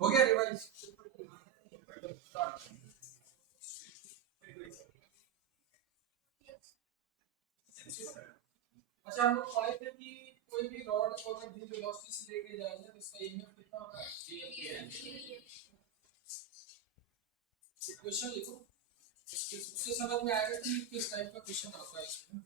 हो गया रिवाइज। अच्छा हम लोग पढ़े थे कि कोई भी रॉड को अगर वी वेलोसिटी से लेके जाएंगे तो इसका ईएमएफ कितना होगा? इक्वेशन लिखो, उससे समझ में आएगा कि किस टाइप का क्वेश्चन आता है इसमें।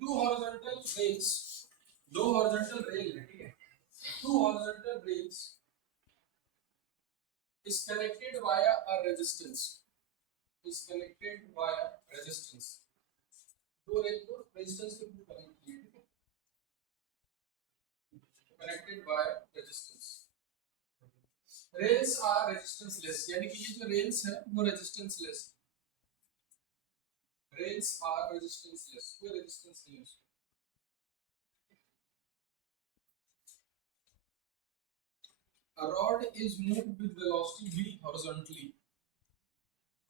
टू हॉरिजॉन्टल रेल्स, दो हॉरिजॉन्टल रेल है, ठीक है, two horizontal rails is connected via a resistance, is connected via resistance, दो रेल को रेजिस्टेंस के थ्रू कनेक्ट किए, ठीक है, connected via resistance. Rails are resistance less, यानी कि ये जो रेल्स है वो resistance less, rails are resistance less, कोई रेजिस्टेंस नहीं है उसमें. A rod is moved with velocity v horizontally.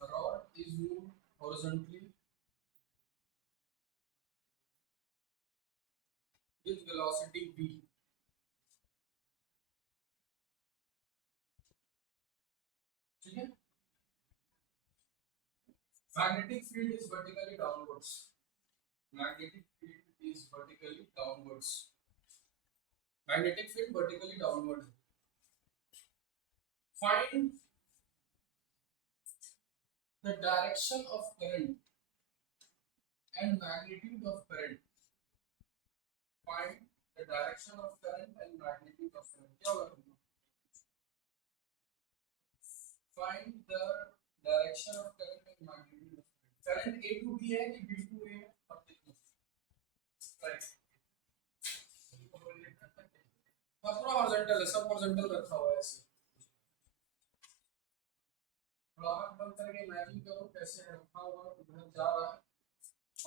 A rod is moved horizontally with velocity v. ठीक है. Magnetic field is vertically downwards. Magnetic field is vertically downwards. Magnetic field vertically downward. Find the direction of current and magnitude of current. Find the direction of current and magnitude of current. क्या होगा? Find the direction of current and magnitude of current. Current A to B है कि B to A है? अब देखो. Right. पूरा horizontal है, सब हॉरिजॉन्टल रखा हुआ है ऐसे. थोड़ा आँख बंद करके इमेजिन करो कैसे रखा हुआ उधर जा रहा है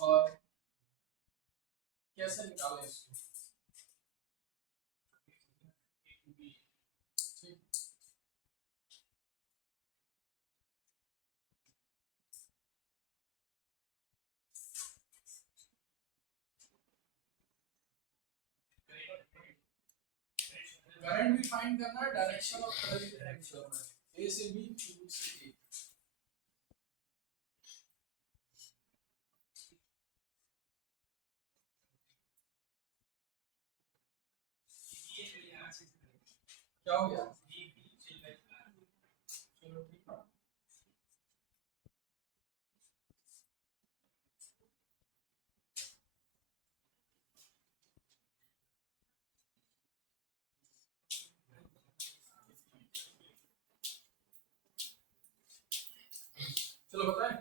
और कैसे निकालें इसको. ठीक. करंट भी फाइंड करना है, डायरेक्शन ऑफ करंट भी फाइंड करना है. ए से बी, बी से ए. क्या हो गया? चलो ठीक है. चलो बताएं.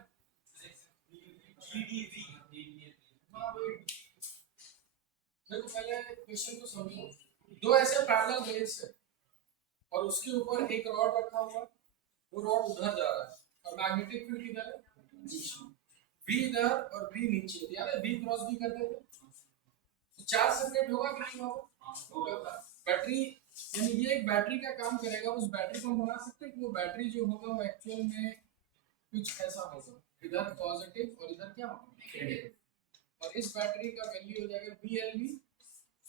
देखो पहले क्वेश्चन को समझो. दो ऐसे पैरेलल रेल्स है और उसके ऊपर एक रॉड रखा हुआ, वो रॉड उधर जा रहा है और मैग्नेटिक फील्ड किधर है? नीचे. V इधर और V नीचे. याद है V क्रॉस V करते थे, तो चार्ज सेपरेट होगा कि नहीं होगा? होगा. बैटरी, यानी ये एक बैटरी का काम करेगा. उस बैटरी को हम बना सकते हैं कि वो बैटरी जो होगा वो एक्चुअल में कुछ ऐसा होगा, इधर पॉजिटिव और इधर क्या होगा? नेगेटिव. और इस बैटरी का वैल्यू हो जाएगा VLV,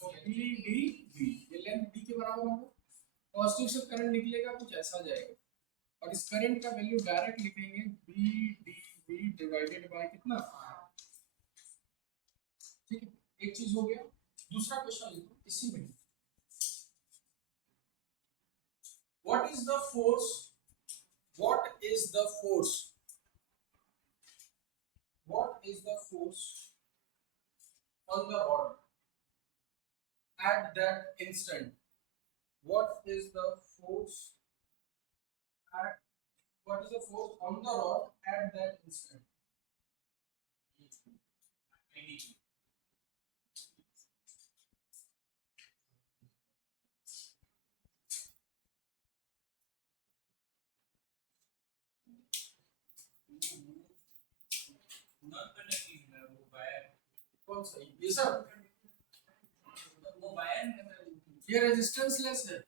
तो VDV, ये लेंथ D के बराबर होगा. पॉजिटिव से करंट निकलेगा कुछ ऐसा जाएगा और इस करंट का वैल्यू डायरेक्ट लिखेंगे VDV डिवाइडेड बाय कितना? ठीक है, एक चीज हो गया. दूसरा क्वेश्चन लिखो इसी में. What is the force? What is the force? What is the force on the rod at that instant? What is the force at what is the force on the rod at that instant. कौन सा ये सब वो wire ये resistance less है।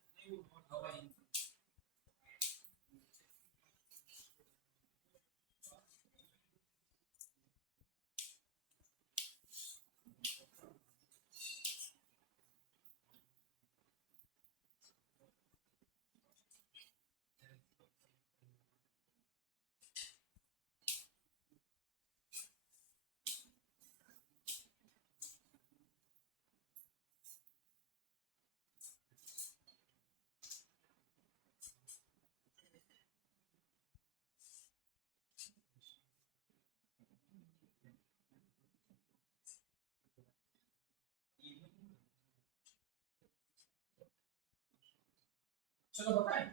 चलो बताएं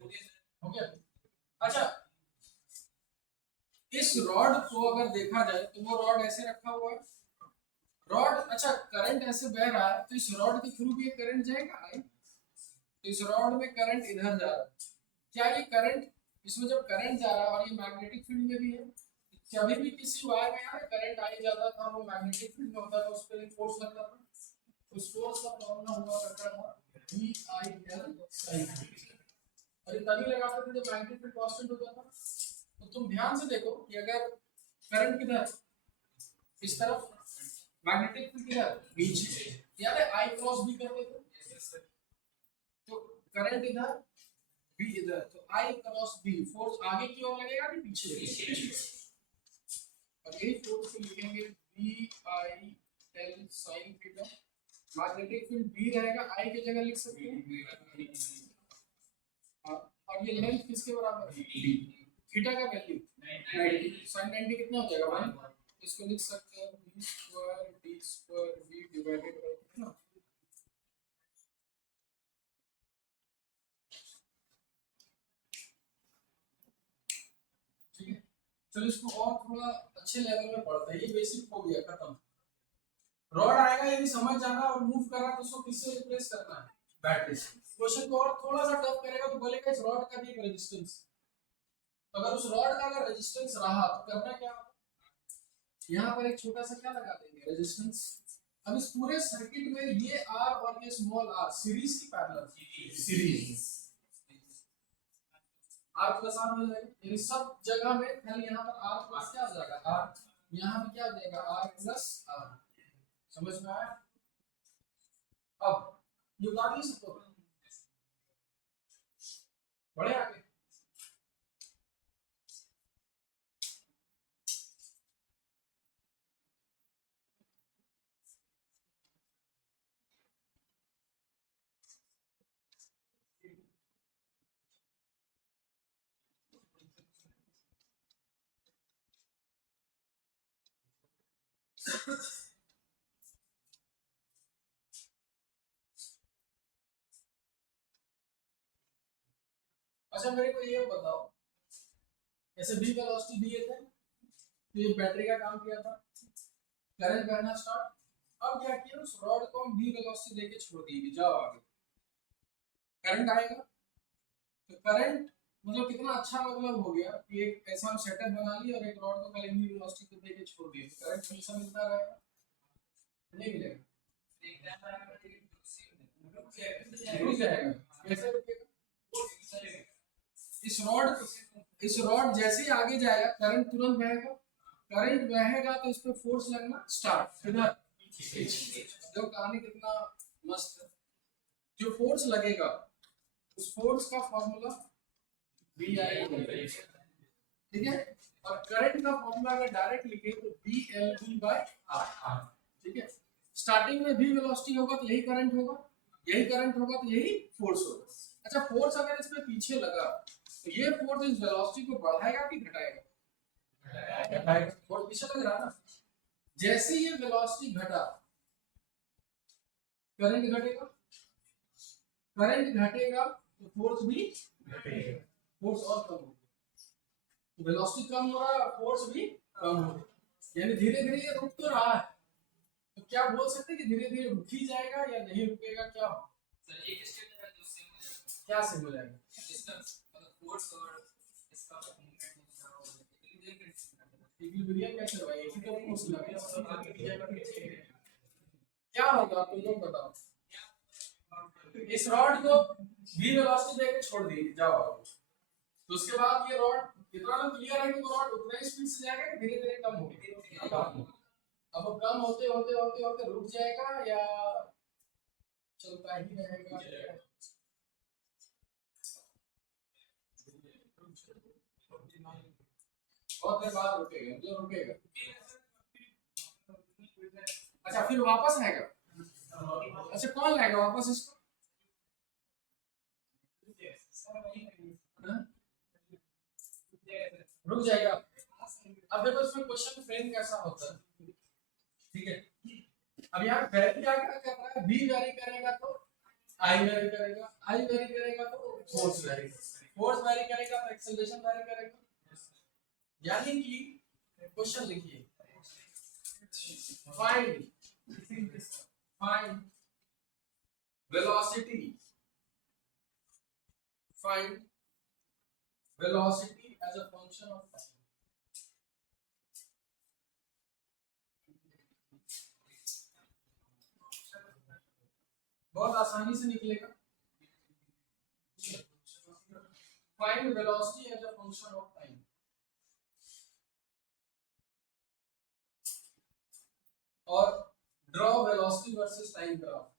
हो गया। अच्छा इस रॉड को अगर देखा जाए तो वो रॉड ऐसे रखा हुआ है। रॉड अच्छा करंट ऐसे बह रहा है तो इस रॉड के थ्रू भी ये करंट जाएगा आई। तो इस रॉड में करंट इधर जा रहा है। क्या ये करंट इसमें जब करंट जा रहा है और ये मैग्नेटिक फील्ड में भी है, कभी भी किसी वायर में यहाँ करंट आ ही जाता था वो मैग्नेटिक फील्ड में होता था उस पर फोर्स लगता था। उस फोर्स का फॉर्मूला हुआ करता था VIL sin और ये तभी लगाते थे जब मैग्नेटिक फील्ड कांस्टेंट होता था। तो तुम ध्यान से देखो कि अगर करंट किधर इस तरफ मैग्नेटिक फील्ड किधर नीचे याद है I क्रॉस B करते थे तो करंट इधर B इधर तो I क्रॉस B फोर्स आगे की ओर लगेगा कि पीछे और यही फोर्स को लिखेंगे VIL sin theta. Magnetic field B रहेगा I की जगह लिख सकते हैं और ये लेंथ किसके बराबर है d। थीटा का वैल्यू 90 sin 90 कितना हो जाएगा 1। इसको लिख सकते हैं b square d square v divided by कितना ठीक है। चलो इसको और थोड़ा अच्छे लेवल में पढ़ते हैं। ये बेसिक हो गया खत्म। रॉड आएगा यदि समझ जाना और मूव कर रहा तो उसको किससे रिप्लेस करना है बैटरी से। क्वेश्चन को और थोड़ा सा टफ करेगा तो बोलेगा इस रॉड का भी एक रेजिस्टेंस। अगर उस रॉड का अगर रेजिस्टेंस रहा तो करना क्या होगा यहाँ पर एक छोटा सा क्या लगा देंगे रेजिस्टेंस। अब इस पूरे सर्किट में ये R और ये स्मॉल r सीरीज की parallel series R plus R मिल जाएगा यानी सब जगह में खाली यहाँ पर R प्लस क्या आ जाएगा R यहाँ पे क्या आ जाएगा R प्लस R। समझ में आया। अब ये उतार नहीं सकते बड़े आगे अच्छा मेरे को ये बताओ ऐसे v वेलोसिटी दिए थे तो ये बैटरी का काम किया था करंट बहना स्टार्ट। अब क्या किया उस रॉड को हम v वेलोसिटी देके छोड़ दिए कि जाओ आगे करंट आएगा। तो करंट मतलब कितना अच्छा मतलब हो गया कि एक ऐसा हम सेटअप बना लिया और एक रॉड को खाली v वेलोसिटी पे देके छोड़ दिए करंट हमेशा मिलता रहेगा नहीं मिलेगा रुक जाएगा। कैसे रुकेगा इस रॉड जैसे ही आगे जाएगा करंट तुरंत बहेगा। करंट बहेगा तो इस पे फोर्स लगना स्टार्ट किधर देखो कहानी कितना मस्त है। जो फोर्स लगेगा उस फोर्स का फॉर्मूला VI ठीक है और करंट का फॉर्मूला अगर डायरेक्ट लिखे तो VLV/R ठीक है। स्टार्टिंग में v वेलोसिटी होगा तो यही करंट होगा यही करंट होगा तो यही फोर्स होगा। अच्छा फोर्स अगर इसमें पीछे लगा तो ये फोर्स इस वेलोसिटी को बढ़ाएगा कि घटाएगा घटाएगा फोर्स पीछे लग रहा ना। जैसे ये वेलोसिटी घटा करंट घटेगा करंट घटेगा तो फोर्स भी घटेगा फोर्स और कम होगा। वेलोसिटी कम हो रहा है, फोर्स भी कम हो रहा है, यानी धीरे धीरे ये रुक तो रहा है। तो क्या बोल सकते हैं कि धीरे धीरे रुक ही जाएगा या नहीं रुकेगा? क्या हो सर एक स्टेप है जो सेम हो जाएगा। क्या सेम हो जाएगा? इसका मतलब फोर्स और इसका मूवमेंट इक्विलिब्रियम कैसे होगा? एक ही तो फोर्स लगा सब आगे की जाएगा पीछे की जाएगा। क्या होगा तुम लोग बताओ? इस रॉड को v वेलोसिटी देके छोड़ दी जाओ, तो उसके बाद ये रॉड कितना ना क्लियर है कि वो रॉड उतना ही स्पीड से जाएगा कि धीरे धीरे कम होगा? अब वो कम होते होते होते होते रुक जाएगा या चलता ही रहेगा? बहुत देर बाद रुकेगा, मतलब रुकेगा। अच्छा फिर वापस आएगा? अच्छा कौन लाएगा वापस इसको? रुक जाएगा। अब देखो इसमें क्वेश्चन फ्रेम कैसा होता है, ठीक है? अब यहाँ वेरी क्या कर रहा है? v वेरी करेगा तो i वेरी करेगा, i वेरी करेगा तो फोर्स वेरी करेगा, फोर्स वेरी करेगा तो एक्सेलरेशन वेरी करेगा। यानी कि क्वेश्चन लिखिए, find velocity, find velocity as a function of time. बहुत आसानी से निकलेगा। Find velocity as a function of time. और draw velocity versus time graph.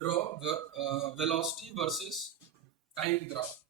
Draw velocity versus time graph.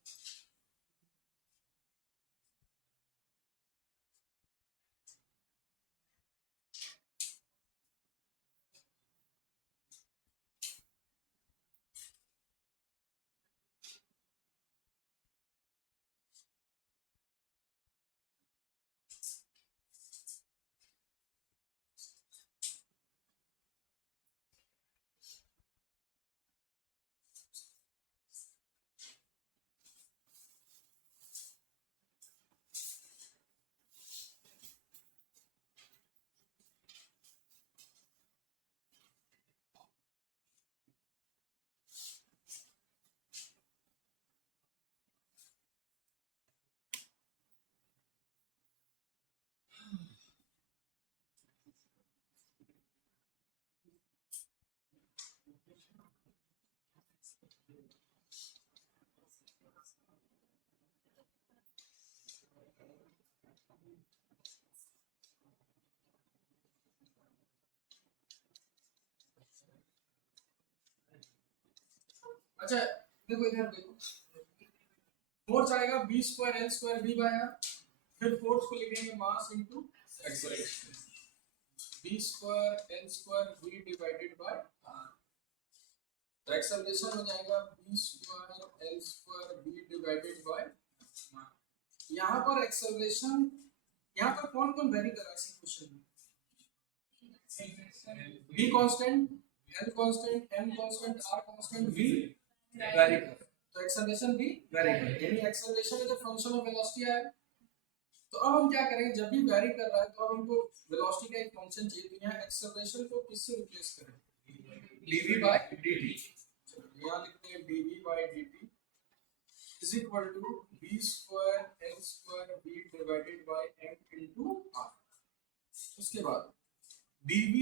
अच्छा देखो इधर देखो, फोर्स आएगा v square l square v by r, फिर फोर्स को लिखेंगे mass into acceleration, v square l square v divided by r। तो एक्सेलरेशन हो जाएगा v square l square v divided by. यहाँ पर एक्सेलरेशन, यहाँ पर कौन कौन वेरी कर रहा है इस क्वेश्चन में? v constant, l constant, m constant, r constant, v very कर। तो एक्सेलरेशन भी वेरी कर, यानी acceleration is a function of velocity है। तो अब हम क्या करेंगे, जब भी वेरी कर रहा है तो अब हमको वेलोसिटी का एक फंक्शन चाहिए, तो यहाँ एक्सेलरेशन को किससे रिप्लेस करें? dv by dt। चलो यहाँ लिखते हैं dv by dt is equal to v square l square v divided by m into r। उसके बाद dv,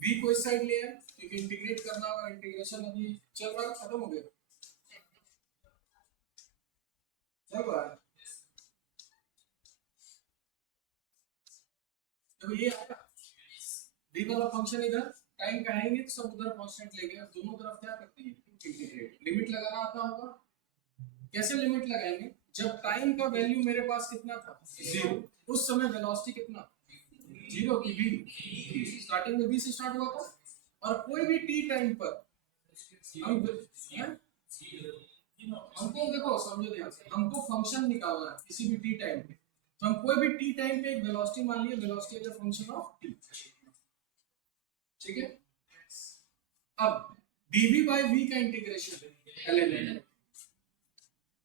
v को इस साइड ले आए क्योंकि इंटीग्रेट करना होगा, इंटीग्रेशन अभी चल रहा है, खत्म हो गया, चल रहा है। तो ये आया v वाला फंक्शन इधर, टाइम का है नहीं तो सब उधर कांस्टेंट ले गए, दोनों तरफ क्या करते हैं इंटीग्रेट। लिमिट लगाना आता होगा, कैसे लिमिट लगाएंगे? जब टाइम का वैल्यू मेरे पास कितना था 0, उस समय वेलोसिटी कितना 0 की v, स्टार्टिंग में v से स्टार्ट हुआ था, और कोई भी t टाइम पर हम हमको देखो समझो ध्यान से, हमको फंक्शन निकालना है किसी भी t टाइम पे, तो हम कोई भी t टाइम पे एक वेलोसिटी मान लिए, velocity is a function of t, ठीक है? अब dv by v का इंटीग्रेशन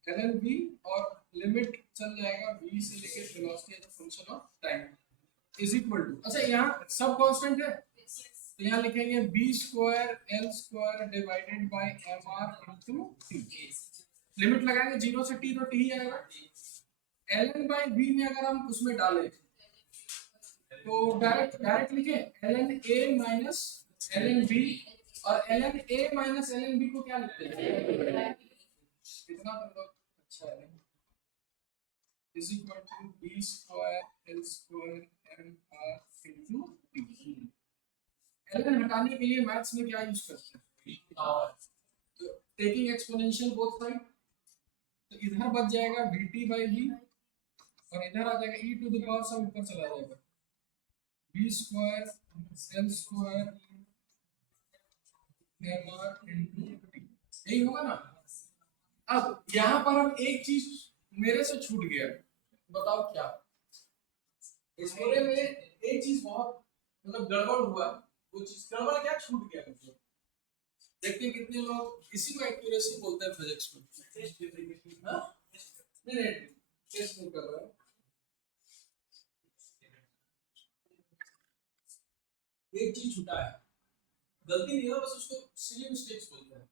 ln v और लिमिट चल जाएगा v से लेके velocity as a function of time is equal to, अच्छा यहाँ सब कांस्टेंट है तो यहाँ लिखेंगे b square l square divided by mr into t। लिमिट लगाएंगे 0 से t तो t ही आएगा। ln बाय v में अगर हम उसमें डालें तो डायरेक्ट लिखे ln a minus ln b, और ln a minus ln b को क्या लिखते हैं कितना मतलब अच्छा है is equal to b square l square mr into t। ln हटाने के लिए मैथ्स में क्या यूज करते हैं तो टेकिंग एक्सपोनेंशियल बोथ साइड, तो इधर बच जाएगा vt बाय v और इधर आ जाएगा e टू द पावर सब ऊपर चला जाएगा b square l square mr into t, यही होगा ना। अब यहाँ पर हम एक चीज मेरे से छूट गया, बताओ क्या, इस पूरे में एक चीज बहुत मतलब गड़बड़ हुआ, वो चीज गड़बड़ क्या छूट गया मतलब, देखते हैं कितने लोग इसी को एक्यूरेसी बोलते हैं फिजिक्स में। हाँ नहीं टेस्ट नहीं कर रहा है, एक चीज छूटा है, गलती नहीं है बस उसको सिली मिस्टेक्स बोलते हैं।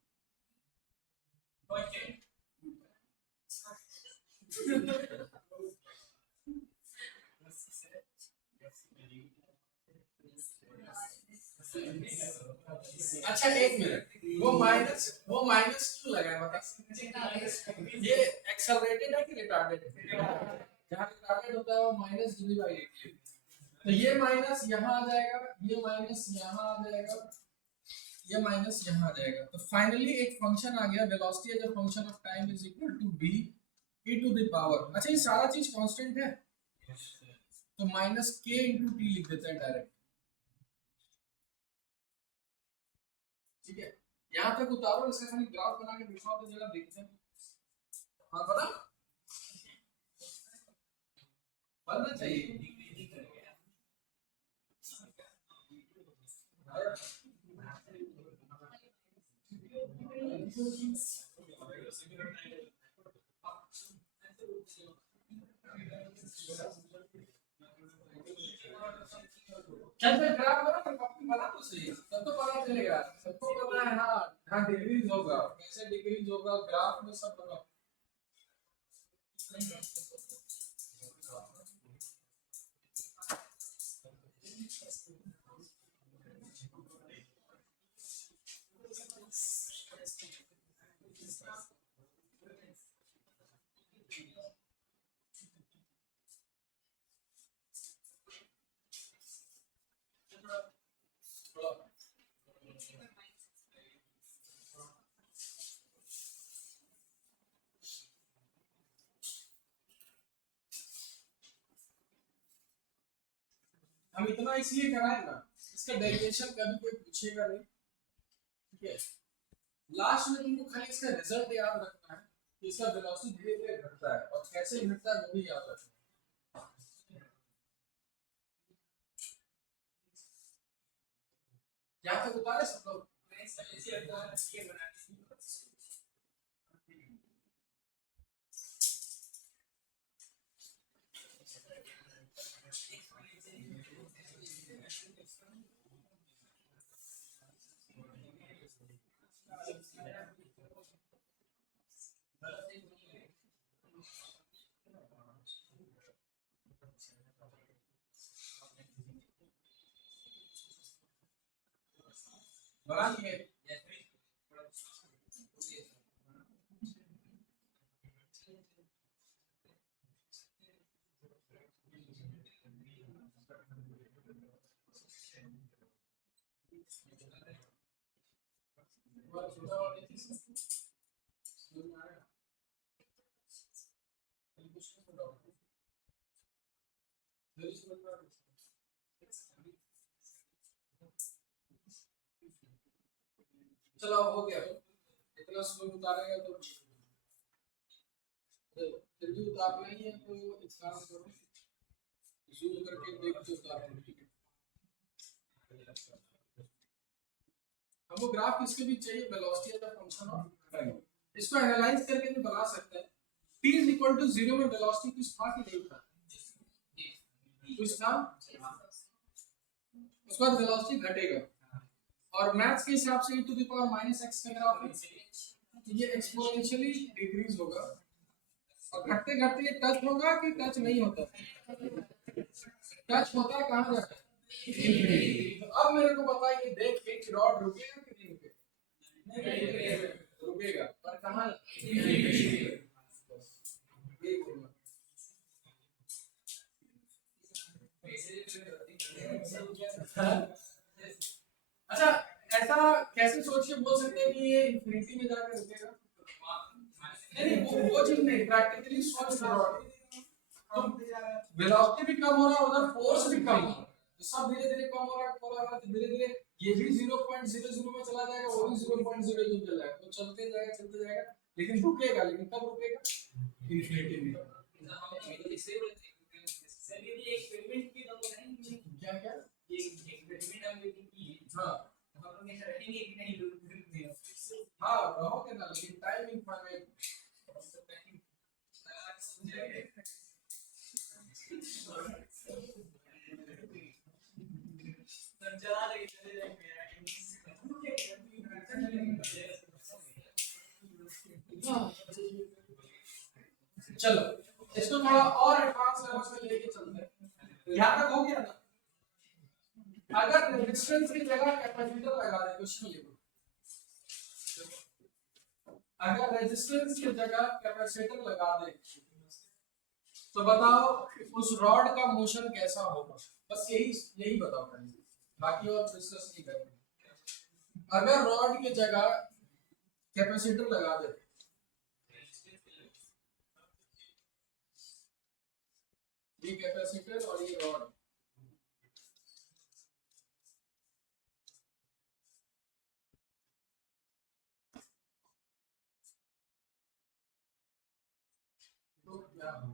अच्छा एक मिनट, वो माइनस क्यों लगा है बता, ये एक्सेलरेटेड है कि रिटार्डेड है? जहाँ रिटार्डेड होता है वो माइनस डिवाइड बाई dt, तो ये माइनस यहाँ आ जाएगा, ये माइनस यहाँ आ जाएगा, ये माइनस यहाँ आ जाएगा, तो फाइनली एक फंक्शन आ गया velocity as a function of time is equal to b e to the power, अच्छा ये सारा चीज कांस्टेंट है तो माइनस k इंटू टी लिख देते हैं डायरेक्ट, ठीक है। यहाँ तक उतारो, इसका खाली ग्राफ बना के दिखाओ तो जरा देखते हैं। हाँ बना बनना चाहिए। चल फिर ग्राफ बना, फिर कॉपी बना तो सही, तब तो पता चलेगा, सबको पता है। हाँ हाँ डिग्रीज होगा, कैसे डिग्रीज होगा ग्राफ में सब बना। हम इतना इसलिए कराए ना, इसका डेरिवेशन कभी कोई पूछेगा नहीं, ठीक है। लास्ट में तुमको खाली इसका रिजल्ट याद रखना है कि इसका वेलोसिटी धीरे धीरे घटता है और कैसे घटता है वो भी याद रखना है। यहाँ तक उतारे सब लोग? बना लिए? चलो अब हो गया, इतना स्लो उतारेगा तो फिर भी उतारना ही है तो इस काम करो, जूम करके देख के उतारो, ठीक है। हमको ग्राफ किसके बीच चाहिए, velocity as a function of time. इसको एनालाइज करके भी बना सकते हैं। t इज इक्वल टू 0 में वेलोसिटी कुछ था कि नहीं था, कुछ था, उसके बाद वेलोसिटी घटेगा और मैथ्स के हिसाब से e to the power minus x का ग्राफ है, तो ये एक्सपोनेंशियली डिक्रीज होगा और घटते घटते ये टच होगा कि टच नहीं होता, टच होता है कहां जाकर इंफिनिटी। तो अब मेरे को बताइए, देख के कि रॉड रुकेगा कि नहीं रुकेगा, रुकेगा पर कहां, अच्छा ऐसा कैसे सोच के बोल सकते हैं कि ये इंफिनिटी में जाकर रुकेगा, नहीं वो चीज नहीं, प्रैक्टिकली सोच करो, तो वेलोसिटी भी कम हो रहा है, उधर फोर्स भी कम हो रहा है, तो सब धीरे धीरे कम हो रहा है, तो धीरे धीरे ये भी 0.00 में चला जाएगा, वो भी 0.00 चला जाएगा, तो चलते जाएगा लेकिन रुकेगा, लेकिन कब रुकेगा, इंफिनिटी में। क्या क्या हाँ रहोगे ना, लेकिन टाइम इनफाइनाइट, चलो इसको थोड़ा और एडवांस लेवल पे लेके चलते हैं। यहाँ तक हो गया ना, अगर रेजिस्टेंस की जगह कैपेसिटर लगा दे, क्वेश्चन लिखो, अगर रेजिस्टेंस की जगह कैपेसिटर लगा दे तो बताओ उस रॉड का मोशन कैसा होगा, बस यही बताओ, बाकी और डिस्कस नहीं करेंगे। अगर रॉड की जगह कैपेसिटर लगा दे, ये कैपेसिटर और ये रॉड, तो क्या हो,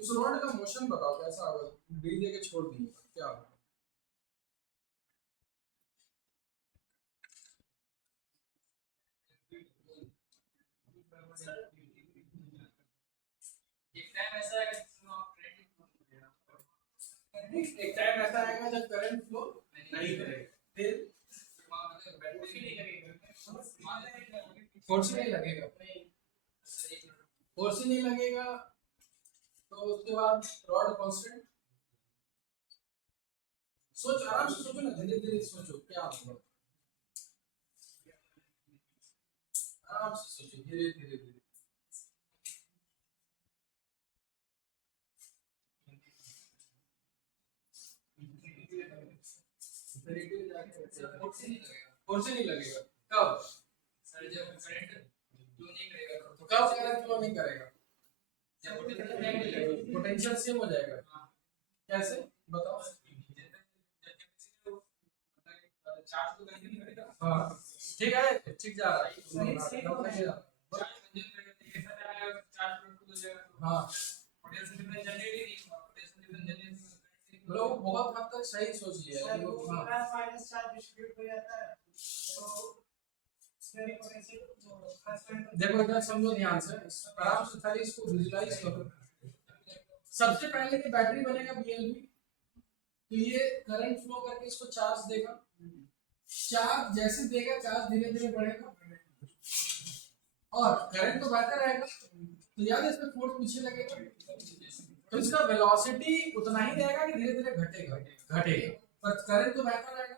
उस रॉड का मोशन बताओ कैसा होगा, डी दे के छोड़ दिए क्या होगा, एक टाइम ऐसा आएगा जब करंट फ्लो नहीं करेगा, फिर फोर्स नहीं लगेगा, फोर्स नहीं लगेगा, तो उसके बाद रॉड कांस्टेंट, सोच आराम से सोचो ना, धीरे धीरे सोचो क्या होगा, आराम से सोचो, धीरे धीरे धीरे, फोर्स नहीं लगेगा, कब, सर जब करंट फ्लो नहीं करेगा तो कब करंट फ्लो नहीं करेगा, पोटेंशियल सेम हो जाएगा, कैसे बताओ, चार्ज तो कहीं नहीं करेगा, हाँ ठीक है, ठीक जा रहा है, हाँ लोग बहुत हद तक सही सोच लिया है, देखो इधर समझो ध्यान से, आराम से खाली इसको विजुलाइज करो। सबसे पहले की बैटरी बनेगा बीएलबी, तो ये करंट फ्लो करके इसको चार्ज देगा, चार्ज जैसे देगा चार्ज धीरे धीरे बढ़ेगा और करंट तो बहता रहेगा, तो याद है इसमें फोर्स पीछे लगेगा, तो इसका वेलोसिटी उतना ही रहेगा कि धीरे धीरे घटेगा, पर करंट तो बहता रहेगा।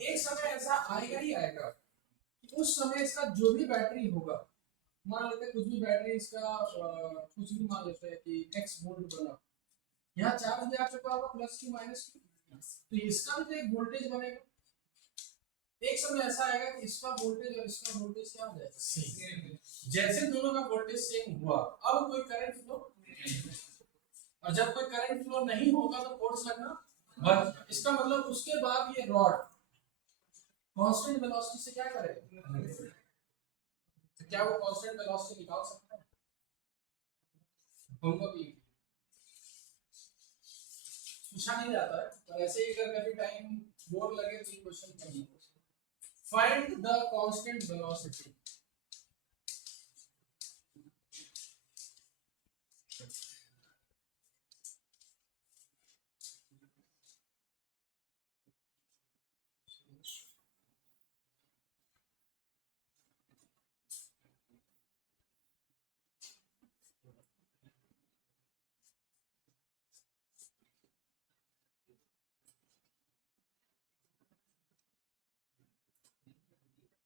एक समय ऐसा आएगा ही आएगा, उस समय इसका जो भी बैटरी होगा, मान लेते हैं कुछ भी बैटरी इसका कुछ भी मान लेते हैं कि x वोल्ट बना, यहाँ चार्ज भी आ चुका होगा प्लस की माइनस की, तो इसका भी एक वोल्टेज बनेगा। एक समय ऐसा आएगा कि इसका वोल्टेज और इसका वोल्टेज क्या हो जाएगा, सेम। जैसे दोनों का वोल्टेज सेम हुआ, अब कोई करंट फ्लो और जब कोई करंट फ्लो नहीं होगा तो फोर्स लगना बंद। इसका मतलब उसके बाद ये रॉड कांस्टेंट वेलोसिटी से क्या करेगा, तो क्या वो कांस्टेंट वेलोसिटी निकाल सकता है? होमवर्क पूछा नहीं जाता है, तो ऐसे ही अगर कभी टाइम बोर लगे तो ये क्वेश्चन करना। Find the constant velocity.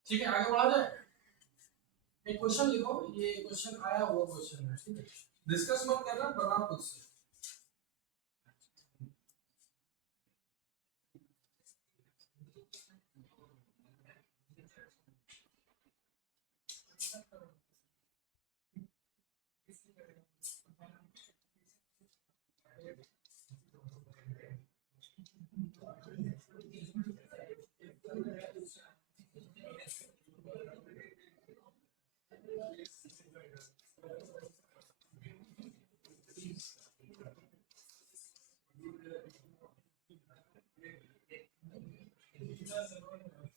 ठीक है, आगे बढ़ा जाए। एक क्वेश्चन लिखो, ये क्वेश्चन आया हुआ क्वेश्चन है, ठीक है, डिस्कस मत करना, बनाओ खुद से।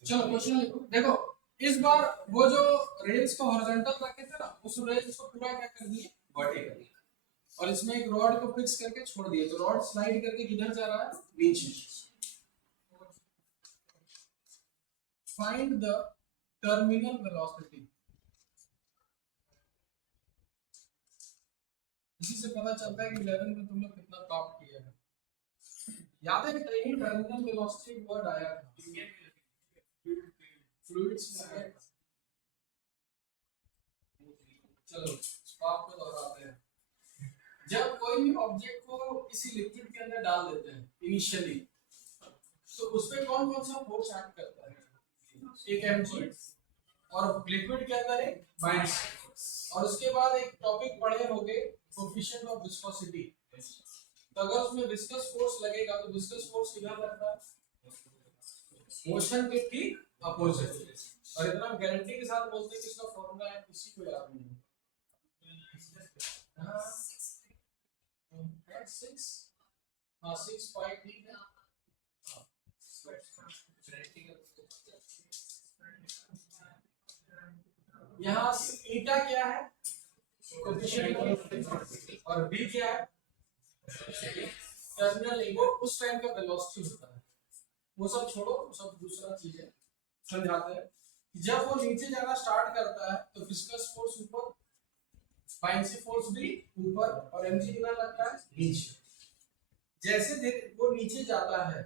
चलो क्वेश्चन लिखो। देखो इस बार वो जो रेल्स को हॉरिजॉन्टल रखे थे ना, उस रेल्स को पूरा क्या कर दिए, वर्टिकल, और इसमें एक रॉड को फिक्स करके छोड़ दिए, तो रॉड स्लाइड करके किधर जा रहा है, नीचे। Find the terminal velocity. इसी से पता चलता है कि 11 में तुम लोग कितना प्राप्त किया है। याद है कि कहीं टर्मिनल वेलोसिटी वर्ड आया था फ्लूइड्स में आया था। चलो आपको दोहराते हैं। जब कोई भी ऑब्जेक्ट को किसी लिक्विड के अंदर डाल देते हैं इनिशियली, तो उसपे कौन कौन सा फोर्स एक्ट करता है, एक mg, और लिक्विड के अंदर एक बाइंड, और उसके बाद एक टॉपिक पढ़े होंगे कोएफिशिएंट ऑफ विस्कोसिटी। तो अगर उसमें विस्कस फोर्स लगेगा तो विस्कस फोर्स किधर लगता है, मोशन के ठीक अपोजिट। और इतना गारंटी के साथ बोलते हैं कि इसका फॉर्मूला है, किसी को याद नहीं है। हाँ 6, हाँ 6 पाई ठीक है। यहाँ ईटा क्या है, कोएफिशिएंट, और बी क्या है, टर्मिनल वो उस टाइम का वेलोसिटी होता है। वो सब छोड़ो, वो सब दूसरा चीज है, समझाते हैं। जब वो नीचे जाना स्टार्ट करता है तो विस्कस फोर्स ऊपर, बाइंसी फोर्स भी ऊपर, और एमजी किधर लगता है, नीचे। जैसे वो नीचे जाता है,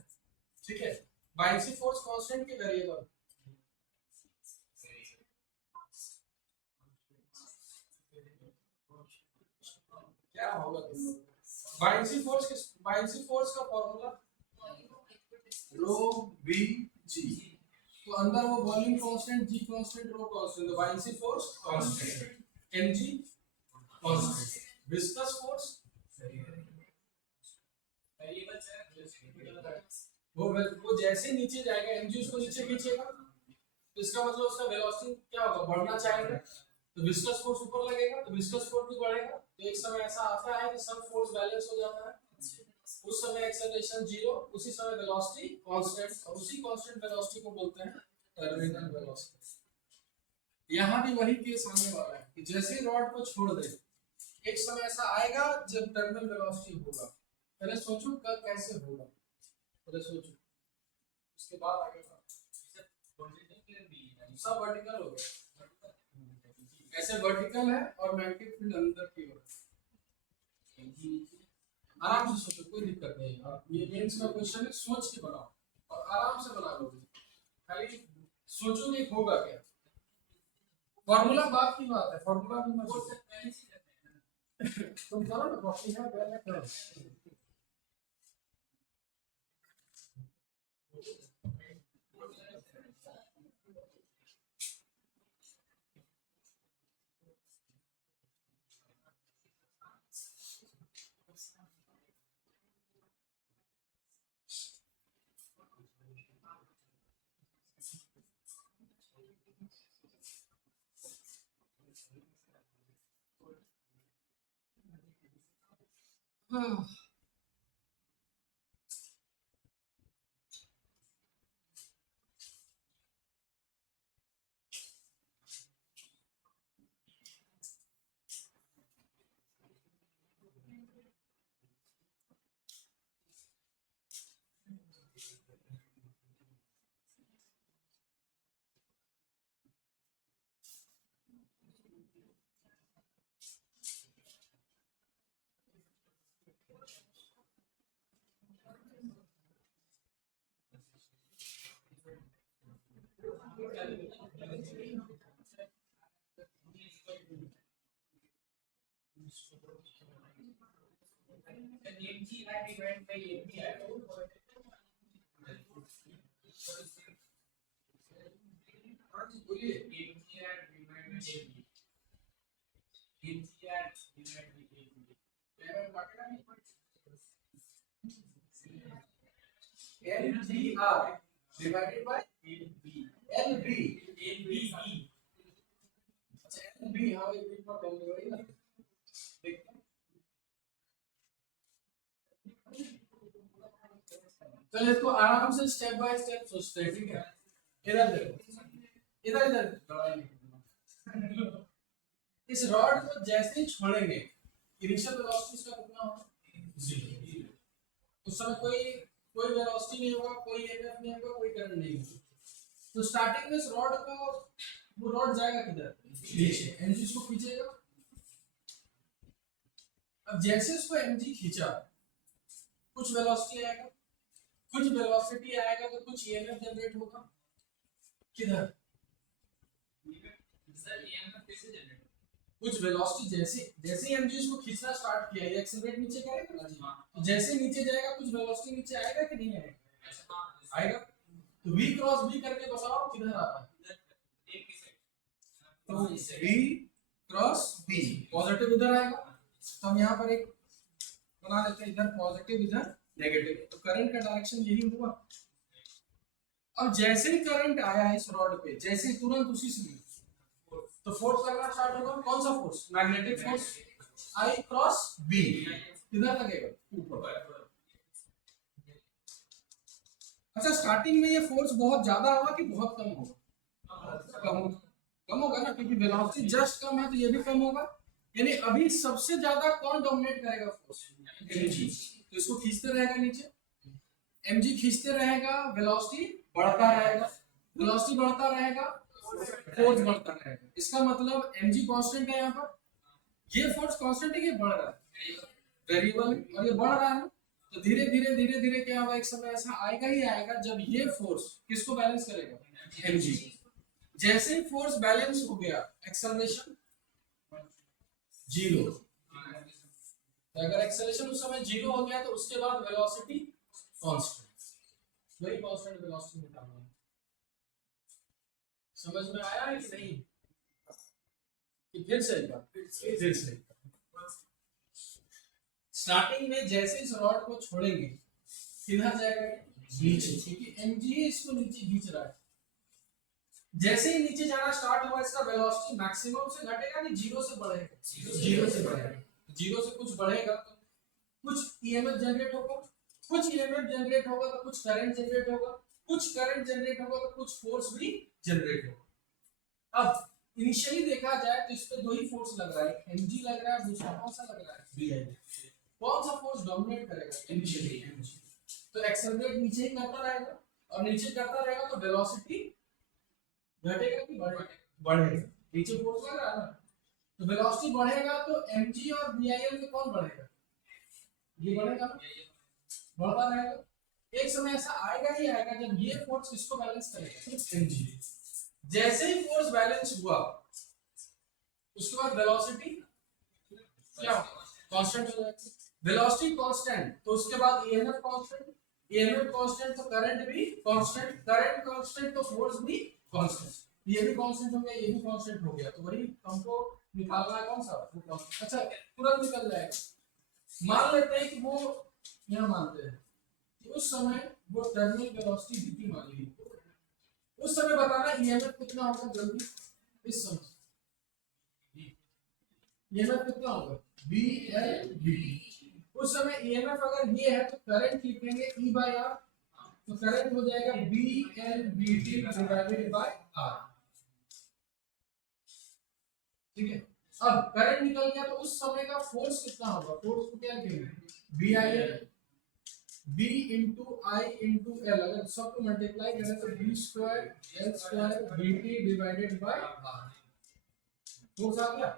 ठीक है, बाइंसी फोर्स कांस्टेंट के वेरिएबल, क्या होगा बाइंसी फोर्स का फॉर्मूला रो वी जी। तो अंदर वो volume constant, G constant, rho constant, तो buoyancy force constant, MG constant, viscous force वो जैसे नीचे जाएगा एमजी उसको नीचे खींचेगा, तो इसका मतलब उसका वेलोसिटी क्या होगा, बढ़ना चाहेगा, तो विस्कस फोर्स ऊपर लगेगा, तो विस्कस फोर्स भी बढ़ेगा। तो एक समय ऐसा आता है कि सब फोर्स बैलेंस हो जाता है, उस समय एक्सेलरेशन जीरो, उसी समय वेलोसिटी कांस्टेंट, और उसी कांस्टेंट वेलोसिटी को बोलते हैं टर्मिनल वेलोसिटी। यहाँ भी वही केस आने वाला है कि जैसे रॉड को छोड़ दे, एक समय ऐसा आएगा जब टर्मिनल वेलोसिटी होगा। पहले सोचो कब कैसे होगा, पहले सोचो, उसके बाद आगे सब वर्टिकल हो गया, ऐसे वर्टिकल है और मैग्नेटिक फील्ड अंदर की ओर। आराम से सोचो, कोई दिक्कत नहीं। आप ये मेंस का क्वेश्चन है, सोच के बनाओ और आराम से बना लोगे, खाली सोचो कि होगा क्या। फॉर्मूला बात की बात है, फॉर्मूला भी मत तुम करो ना, कॉपी है पहले करो। MG and divided by API. बोलिए MG and divided by API. MG and divided by API. Payment काटेगा नहीं LGR divided by LB अच्छा LB हाँ ये बीच में कम होगी ना देखते हैं चलो इसको आराम से स्टेप बाय स्टेप सोचते हैं ठीक है इधर देखो इधर इधर दौड़ाई नहीं इस रॉड को जैसे ही छोड़ेंगे इनिशियल वेलोसिटी इसका कितना होगा 0 उस समय कोई वेलोसिटी नहीं होगा कोई ईएमएफ नहीं होगा कोई करंट नहीं होगा तो स्टार्टिंग में इस रॉड को वो रॉड जाएगा किधर नीचे एमजी इसको खींचेगा अब जैसे इसको एमजी खींचा कुछ वेलोसिटी आएगा तो कुछ ईएमएफ जनरेट होगा किधर सर EMF कैसे जनरेट कुछ वेलोसिटी जैसे ही एमजी इसको खींचना स्टार्ट किया ये एक्सेलरेट नीचे करेगा ना जी तो जैसे नीचे जाएगा कुछ वेलोसिटी नीचे आएगा कि नहीं आएगा आएगा तो v क्रॉस b करके बताओ किधर आता है तो v क्रॉस b पॉजिटिव इधर आएगा तो हम यहाँ पर एक बना लेते हैं इधर पॉजिटिव इधर नेगेटिव तो करंट का डायरेक्शन यही हुआ अब जैसे ही करंट आया इस रॉड पे जैसे ही तुरंत उसी से तो फोर्स लगना स्टार्ट होगा कौन सा force magnetic force I cross B किधर लगेगा ऊपर अच्छा स्टार्टिंग में ये फोर्स बहुत ज्यादा होगा कि बहुत कम होगा कम होगा ना क्योंकि वेलोसिटी जस्ट कम है तो ये भी कम होगा यानी अभी सबसे ज्यादा कौन डोमिनेट करेगा फोर्स mg तो इसको खींचते रहेगा नीचे mg खींचते रहेगा वेलोसिटी बढ़ता रहेगा फोर्स बढ़ता रहेगा इसका मतलब mg कांस्टेंट है यहाँ पर ये फोर्स कांस्टेंट है कि बढ़ रहा है वेरिएबल है और ये बढ़ रहा है तो धीरे धीरे क्या होगा एक समय ऐसा आएगा ही आएगा जब ये फोर्स किसको बैलेंस करेगा mg जैसे ही फोर्स बैलेंस हो गया एक्सेलरेशन 0 तो अगर एक्सेलरेशन उस समय 0 हो गया तो उसके बाद वेलोसिटी कांस्टेंट वही कांस्टेंट वेलोसिटी निकालना है समझ में आया है कि नहीं कि फिर से एक बार स्टार्टिंग में जैसे इस रॉड को छोड़ेंगे किधर जाएगा नीचे क्योंकि mg इसको नीचे खींच रहा है जैसे ही नीचे जाना स्टार्ट हुआ इसका वेलोसिटी मैक्सिमम से घटेगा कि 0 से बढ़ेगा 0 से बढ़ेगा 0 से कुछ बढ़ेगा तो कुछ ईएमएफ जनरेट होगा तो कुछ करंट जनरेट होगा तो कुछ फोर्स भी जनरेट होगा अब इनिशियली देखा जाए तो इस पे दो ही फोर्स लग रहा है mg लग रहा है दूसरा कौन सा लग रहा है bi कौन सा फोर्स डोमिनेट करेगा इनिशियली mg तो एक्सेलरेट नीचे ही करता रहेगा और नीचे करता रहेगा तो वेलोसिटी घटेगा कि बढ़ेगा नीचे फोर्स लग रहा है ना तो वेलोसिटी बढ़ेगा तो mg और bil में कौन बढ़ेगा ये बढ़ेगा बढ़ता रहेगा एक समय ऐसा आएगा ही आएगा जब ये फोर्स किसको बैलेंस करेगा mg जैसे ही फोर्स बैलेंस हुआ उसके बाद वेलोसिटी क्या कांस्टेंट हो जाएगा वेलोसिटी कांस्टेंट तो उसके बाद ईएमएफ कांस्टेंट तो करंट भी कांस्टेंट तो फोर्स भी कांस्टेंट ये भी कांस्टेंट हो गया ये भी कांस्टेंट हो गया तो वही हमको निकालना है कौन सा अच्छा तुरंत निकल जाएगा मान लेते हैं कि वो यहां मानते हैं कि उस समय वो टर्मिनल वेलोसिटी dt मान ली उस समय बताना ईएमएफ कितना होगा जल्दी इस समय ईएमएफ कितना होगा BL dt उस समय ईएमएफ अगर ये है तो करंट लिखेंगे ई बाय आर, तो करंट हो जाएगा B L B T divided by R. ठीक है, अब करंट निकल गया तो उस समय का फोर्स कितना होगा, फोर्स को क्या लिखेंगे B I L, B into I into L, अगर सबको मल्टीप्लाई करें तो B square L square B T divided by R. Force आ गया,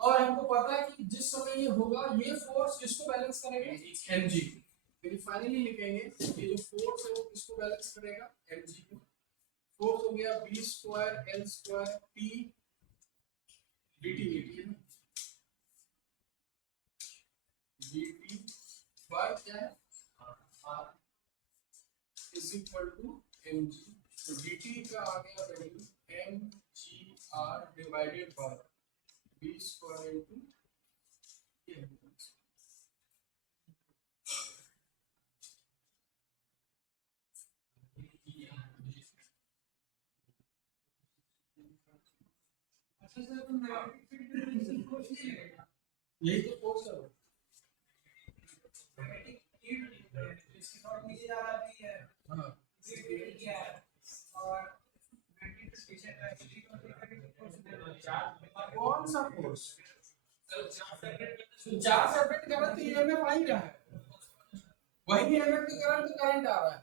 और हमको पता है कि जिस समय ये होगा ये फोर्स किसको बैलेंस करेगा, एमजी। फिर फाइनली लिखेंगे ये जो फोर्स है वो किसको बैलेंस करेगा, एमजी को। फोर्स हो गया B square L square P BT, BT है ना, बीटी बाय क्या है R is equal to MG. तो बीटी का आ गया value M G R divided by B square into यही तो फोर्स है। हाँ कौन सा फोर्स, चार से अफेक्ट कर रहा है तो ईएमएफ आ ही रहा है, वही ईएमएफ के कारण तो करंट आ रहा है।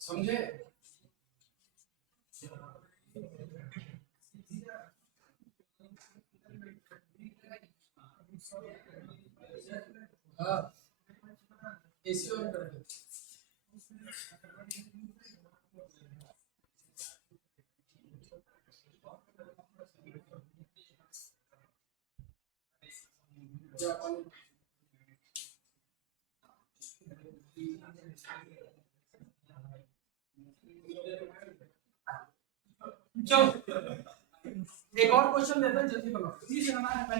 समझे, हाँ एसी ऑन कर दो। जापान चलो एक और क्वेश्चन देते हैं, जल्दी करो, इजी से हमारा है।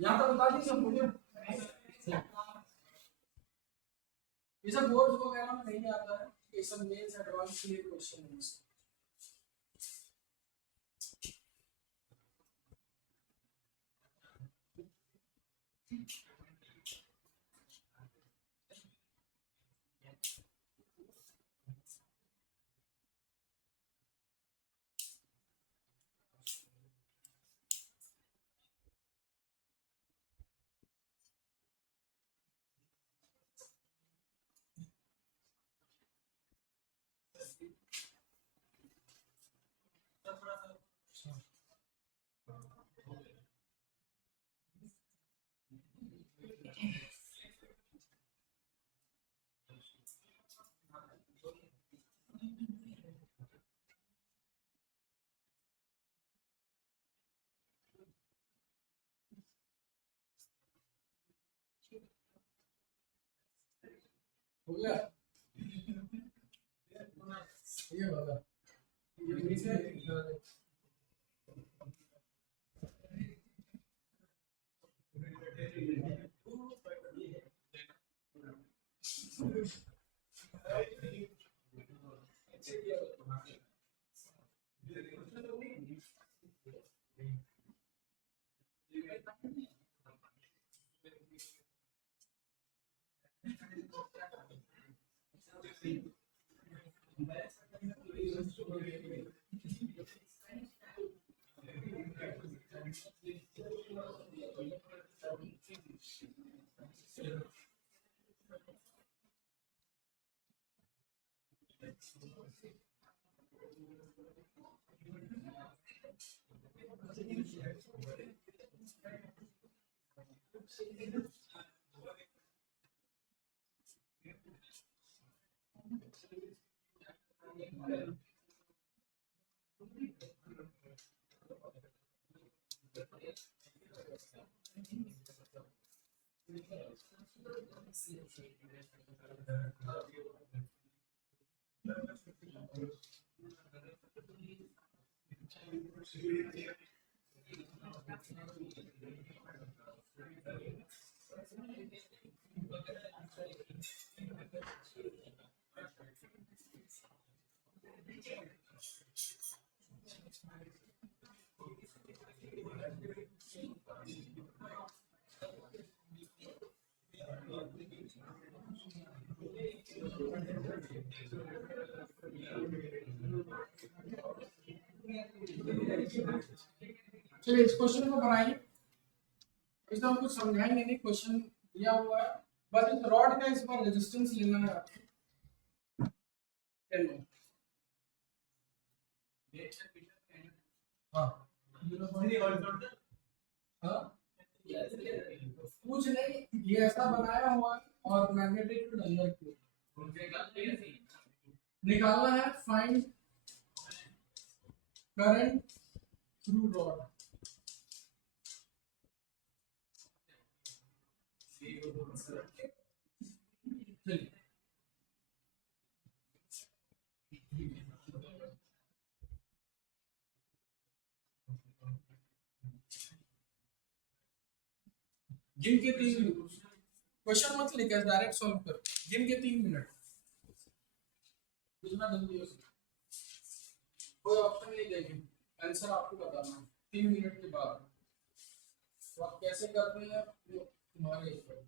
यहाँ तो बता दीजिए मुझे, ये सब बोर्ड वगैरह में नहीं आता है, ये सब मेंस एडवांस के लिए क्वेश्चन है। हो गया ये वाला चलिए इस क्वेश्चन को बनाइए। इसमें हम कुछ समझाएंगे नहीं, क्वेश्चन दिया हुआ है, बस इस रॉड का इस बार रेजिस्टेंस लेना है आपको 10 ओम। हाँ हाँ कुछ नहीं, ये ऐसा बनाया हुआ है और मैग्नेटिक फील्ड अंदर की ओर। निकालना है फाइंड करंट थ्रू रॉड। चलिए गिन के 3 मिनट, क्वेश्चन मत लिखा, डायरेक्ट सॉल्व कर। गिन के 3 मिनट, जितना जल्दी हो सके, कोई ऑप्शन नहीं देंगे, आंसर आपको बताना है 3 मिनट के बाद। तो आप कैसे करते हैं वो तुम्हारे ऊपर।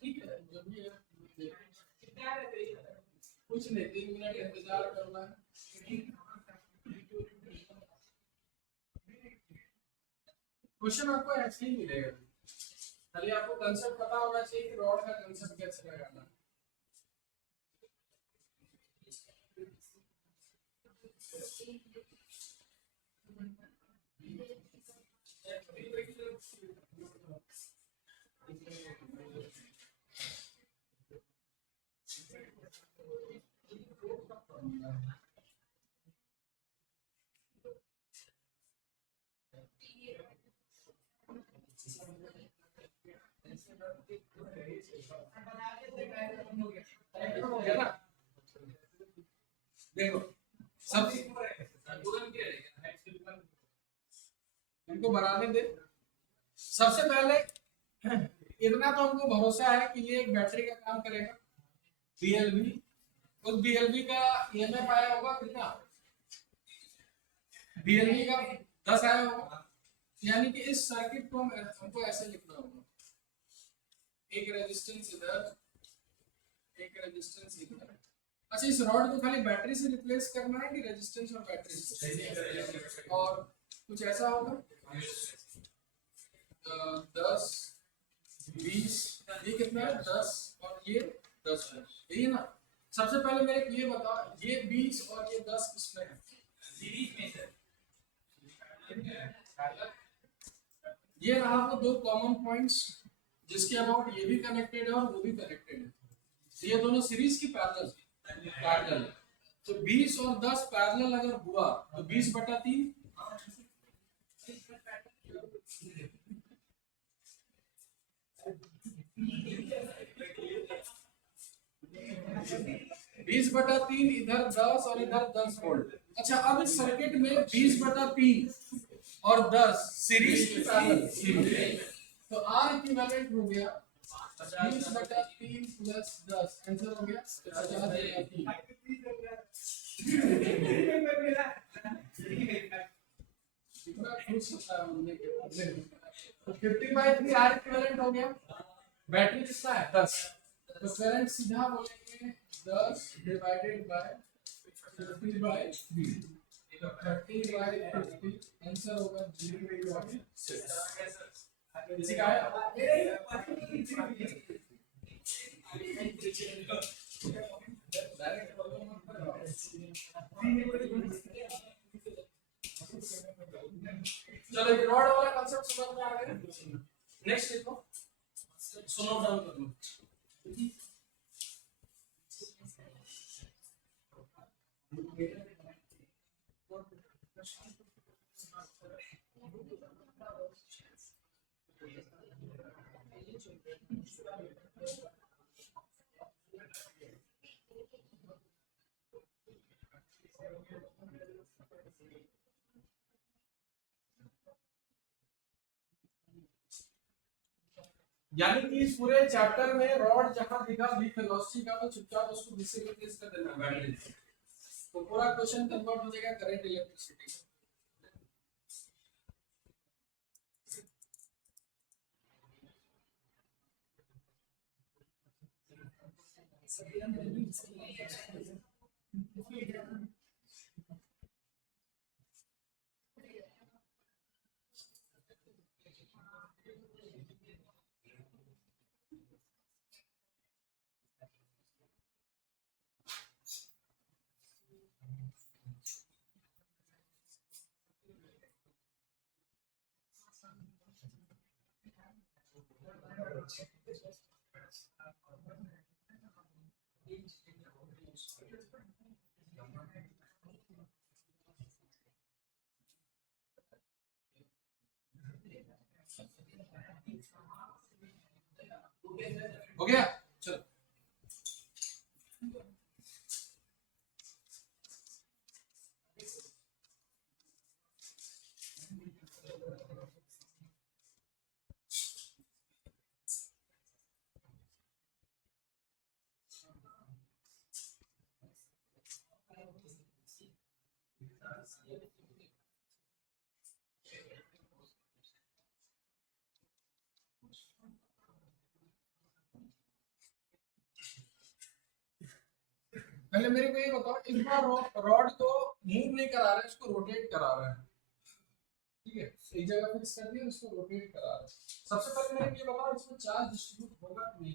ठीक है, जब भी कुछ नहीं, 3 मिनट इंतजार करना है। क्वेश्चन आपको ऐसे ही मिलेगा, खाली आपको कंसेप्ट पता होना चाहिए कि रॉड का कंसेप्ट कैसे लगाना है। देखो सब इनको बनाने दे। सबसे पहले इतना तो हमको भरोसा है कि ये एक बैटरी का काम करेगा, बीएलवी। उस बीएलवी का ईएमएफ आया होगा कितना, बीएलवी का 10 आया होगा, यानी कि इस सर्किट को हमको ऐसे लिखना होगा, एक रेजिस्टेंस इधर, एक रेजिस्टेंस इधर। अच्छा, इस रॉड को खाली बैटरी से रिप्लेस करना है कि रेजिस्टेंस और बैटरी से? और कुछ ऐसा होगा 10 20, ये कितना है 10 और ये 10 है, यही है ना। सबसे पहले मेरे को ये बताओ, ये 20 और ये 10 किसमें है? सीरीज में सर। ये रहा वो दो कॉमन पॉइंट्स जिसके अबाउट ये भी कनेक्टेड है और वो भी कनेक्टेड है, तो ये दोनों सीरीज की पैरेलल है। तो 20 और 10 पैरेलल अगर हुआ तो 20/3, 20/3 इधर 10 और इधर 10 वोल्ट। अच्छा, अब इस सर्किट में 20/3 और 10 सीरीज की पैरेलल, तो R इक्विवेलेंट हो गया 20/3 प्लस 10, आंसर हो गया 50/3। कितना खुश होता है हमने के बाद। तो 50/3 R इक्विवेलेंट हो गया, बैटरी कितना है 10, तो करंट सीधा बोलेंगे 10 डिवाइडेड बाय 50/3, 30/50, आंसर होगा 0.6। किसी का चलो, ये रॉड वाला कांसेप्ट समझ में आ गया। नेक्स्ट देखो, सुनो डाउन करो। यानी कि इस पूरे चैप्टर में रॉड जहां दिखा वी वेलोसिटी का, तो चुपचाप उसको v से रिप्लेस कर देना बैटरी से, तो पूरा क्वेश्चन कन्वर्ट हो जाएगा करंट इलेक्ट्रिसिटी। हो गया, चलो। पहले मेरे को ये बताओ, इस बार रॉड को मूव नहीं करा रहे, इसको रोटेट करा रहे हैं, ठीक है, एक जगह फिक्स कर दिया, इसको रोटेट करा रहे हैं। सबसे पहले मेरे को ये बताओ, इसमें चार्ज डिस्ट्रीब्यूट होगा कि नहीं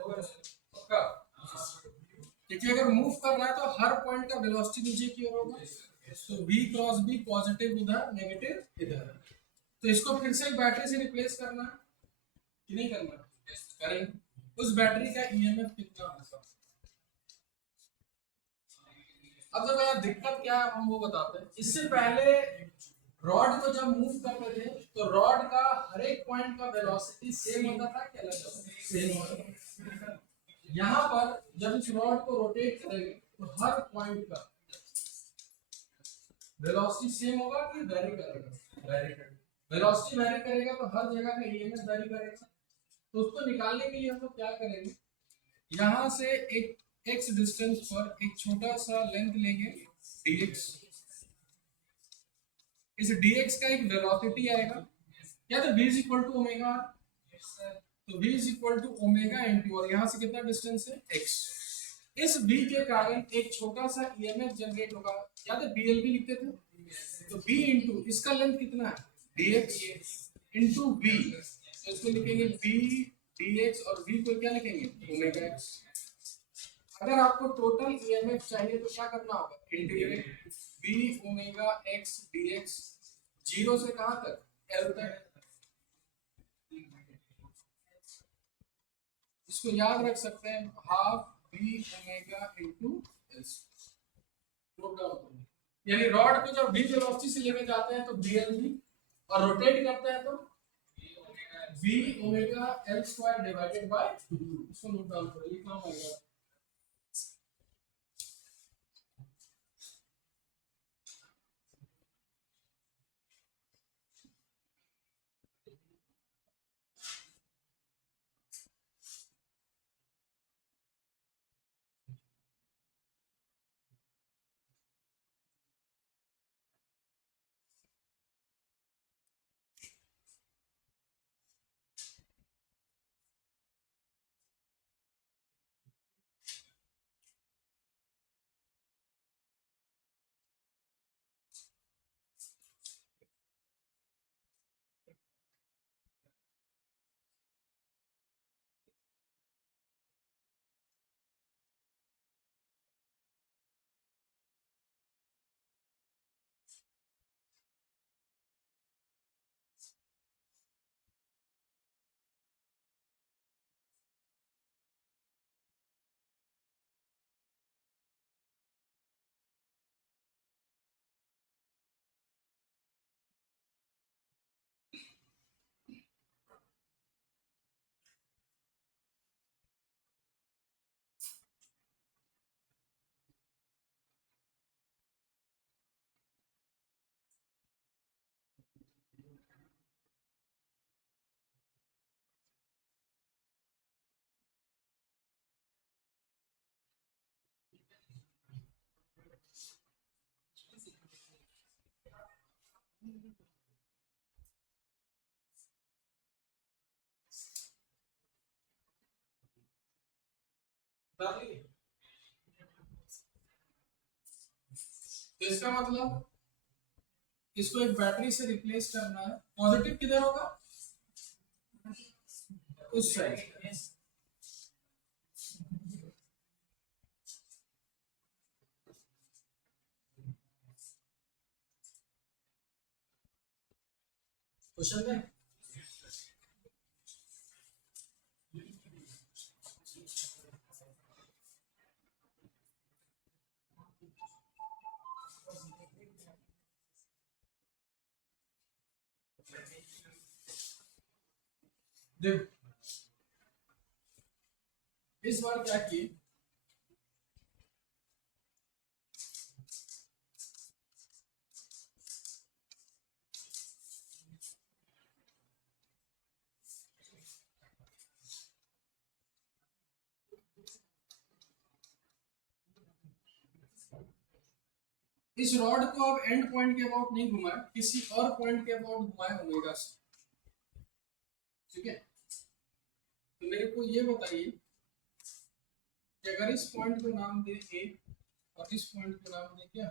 होगा? पक्का? क्योंकि अगर मूव कर रहा है तो हर पॉइंट का वेलोसिटी नीचे की ओर होगा, तो v क्रॉस b पॉजिटिव उधर, नेगेटिव इधर, तो इसको फिर से बैटरी से रिप्लेस करना है कि नहीं करना? करेंगे। उस बैटरी का ईएमएफ कितना होगा? अब जब यहाँ दिक्कत क्या है हम वो बताते हैं। इससे पहले रॉड को जब मूव करते थे तो रॉड का हर एक पॉइंट का वेलोसिटी सेम होता था कि अलग होता? सेम होता था। यहाँ पर जब इस रॉड को रोटेट करेंगे तो हर पॉइंट का वेलोसिटी सेम होगा कि वेरी करेगा? वेरी करेगा। वेलोसिटी वेरी करेगा तो हर जगह का ईएमएफ वेरी करेगा। तो उसको निकालने के लिए हम लोग क्या करेंगे, यहाँ से एक x डिस्टेंस पर एक छोटा सा लेंथ लेंगे dx, इस dx का एक वेलोसिटी आएगा या तो v is equal to omega r, तो v is equal to omega into, और यहां से कितना डिस्टेंस है x। इस v के कारण एक छोटा सा ईएमएफ जनरेट होगा, या तो bl भी लिखते थे, तो v इनटू इसका लेंथ कितना है dx इनटू v, तो इसको लिखेंगे v dx और v को क्या लिखेंगे ओमेगा x। अगर आपको टोटल ईएमएफ चाहिए तो क्या करना होगा, integrate v omega x dx, zero से कहां तक l तक। इसको याद रख सकते हैं half v omega into s, note down करो। यानी रॉड को जब v वेलोसिटी से लेके जाते हैं तो bl v, और रोटेट करते हैं तो v omega l square divided by 2। इसको नोट डाउन करो, ये काम आएगा। तो इसका मतलब इसको एक बैटरी से रिप्लेस करना है, पॉजिटिव किधर होगा उस साइड। क्वेश्चन में देखो इस बार क्या किए, इस रॉड को अब एंड पॉइंट के अबाउट नहीं घुमाए, किसी और पॉइंट के अबाउट घुमाए ओमेगा से, ठीक है। तो मेरे को ये बताइए कि अगर इस पॉइंट को नाम दे ए और इस पॉइंट को नाम दे क्या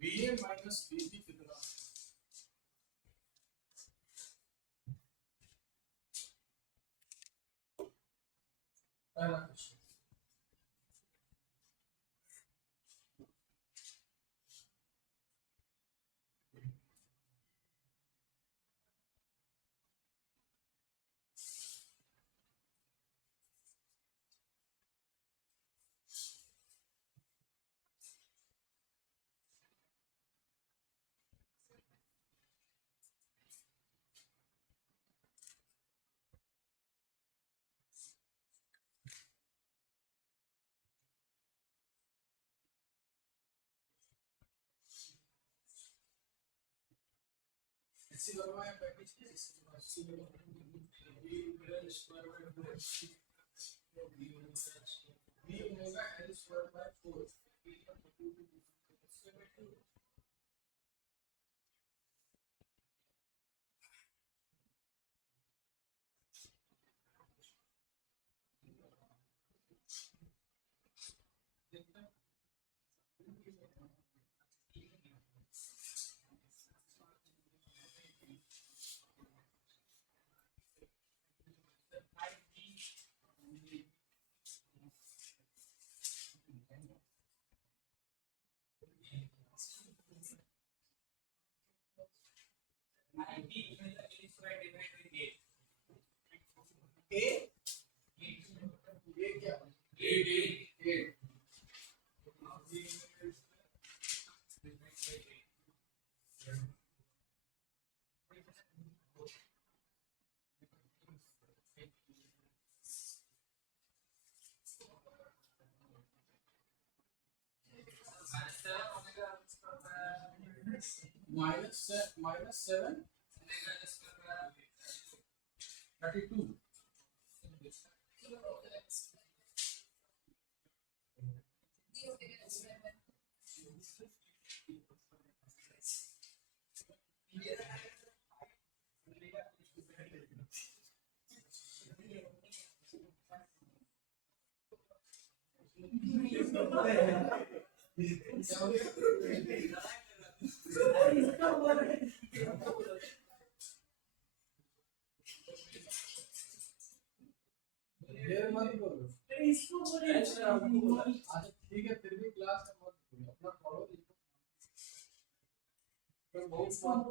B A minus B B कितना, पहला क्वेश्चन। इसी बार में प्रैक्टिस की इसी B L square by 4 B omega L square by 4 minus 7 32 देर मत बोलो अच्छा ठीक है फिर भी क्लास में मत बोलो अपना पढ़ो लिखो तो बहुत बात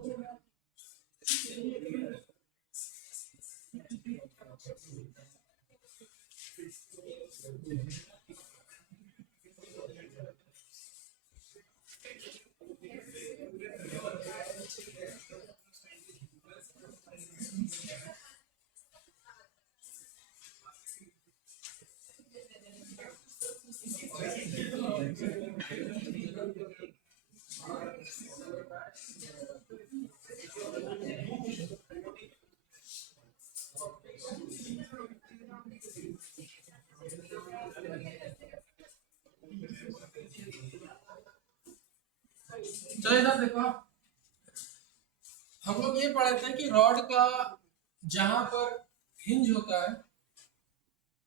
चलो इधर देखो हम लोग ये पढ़े थे कि रॉड का जहां पर हिंज होता है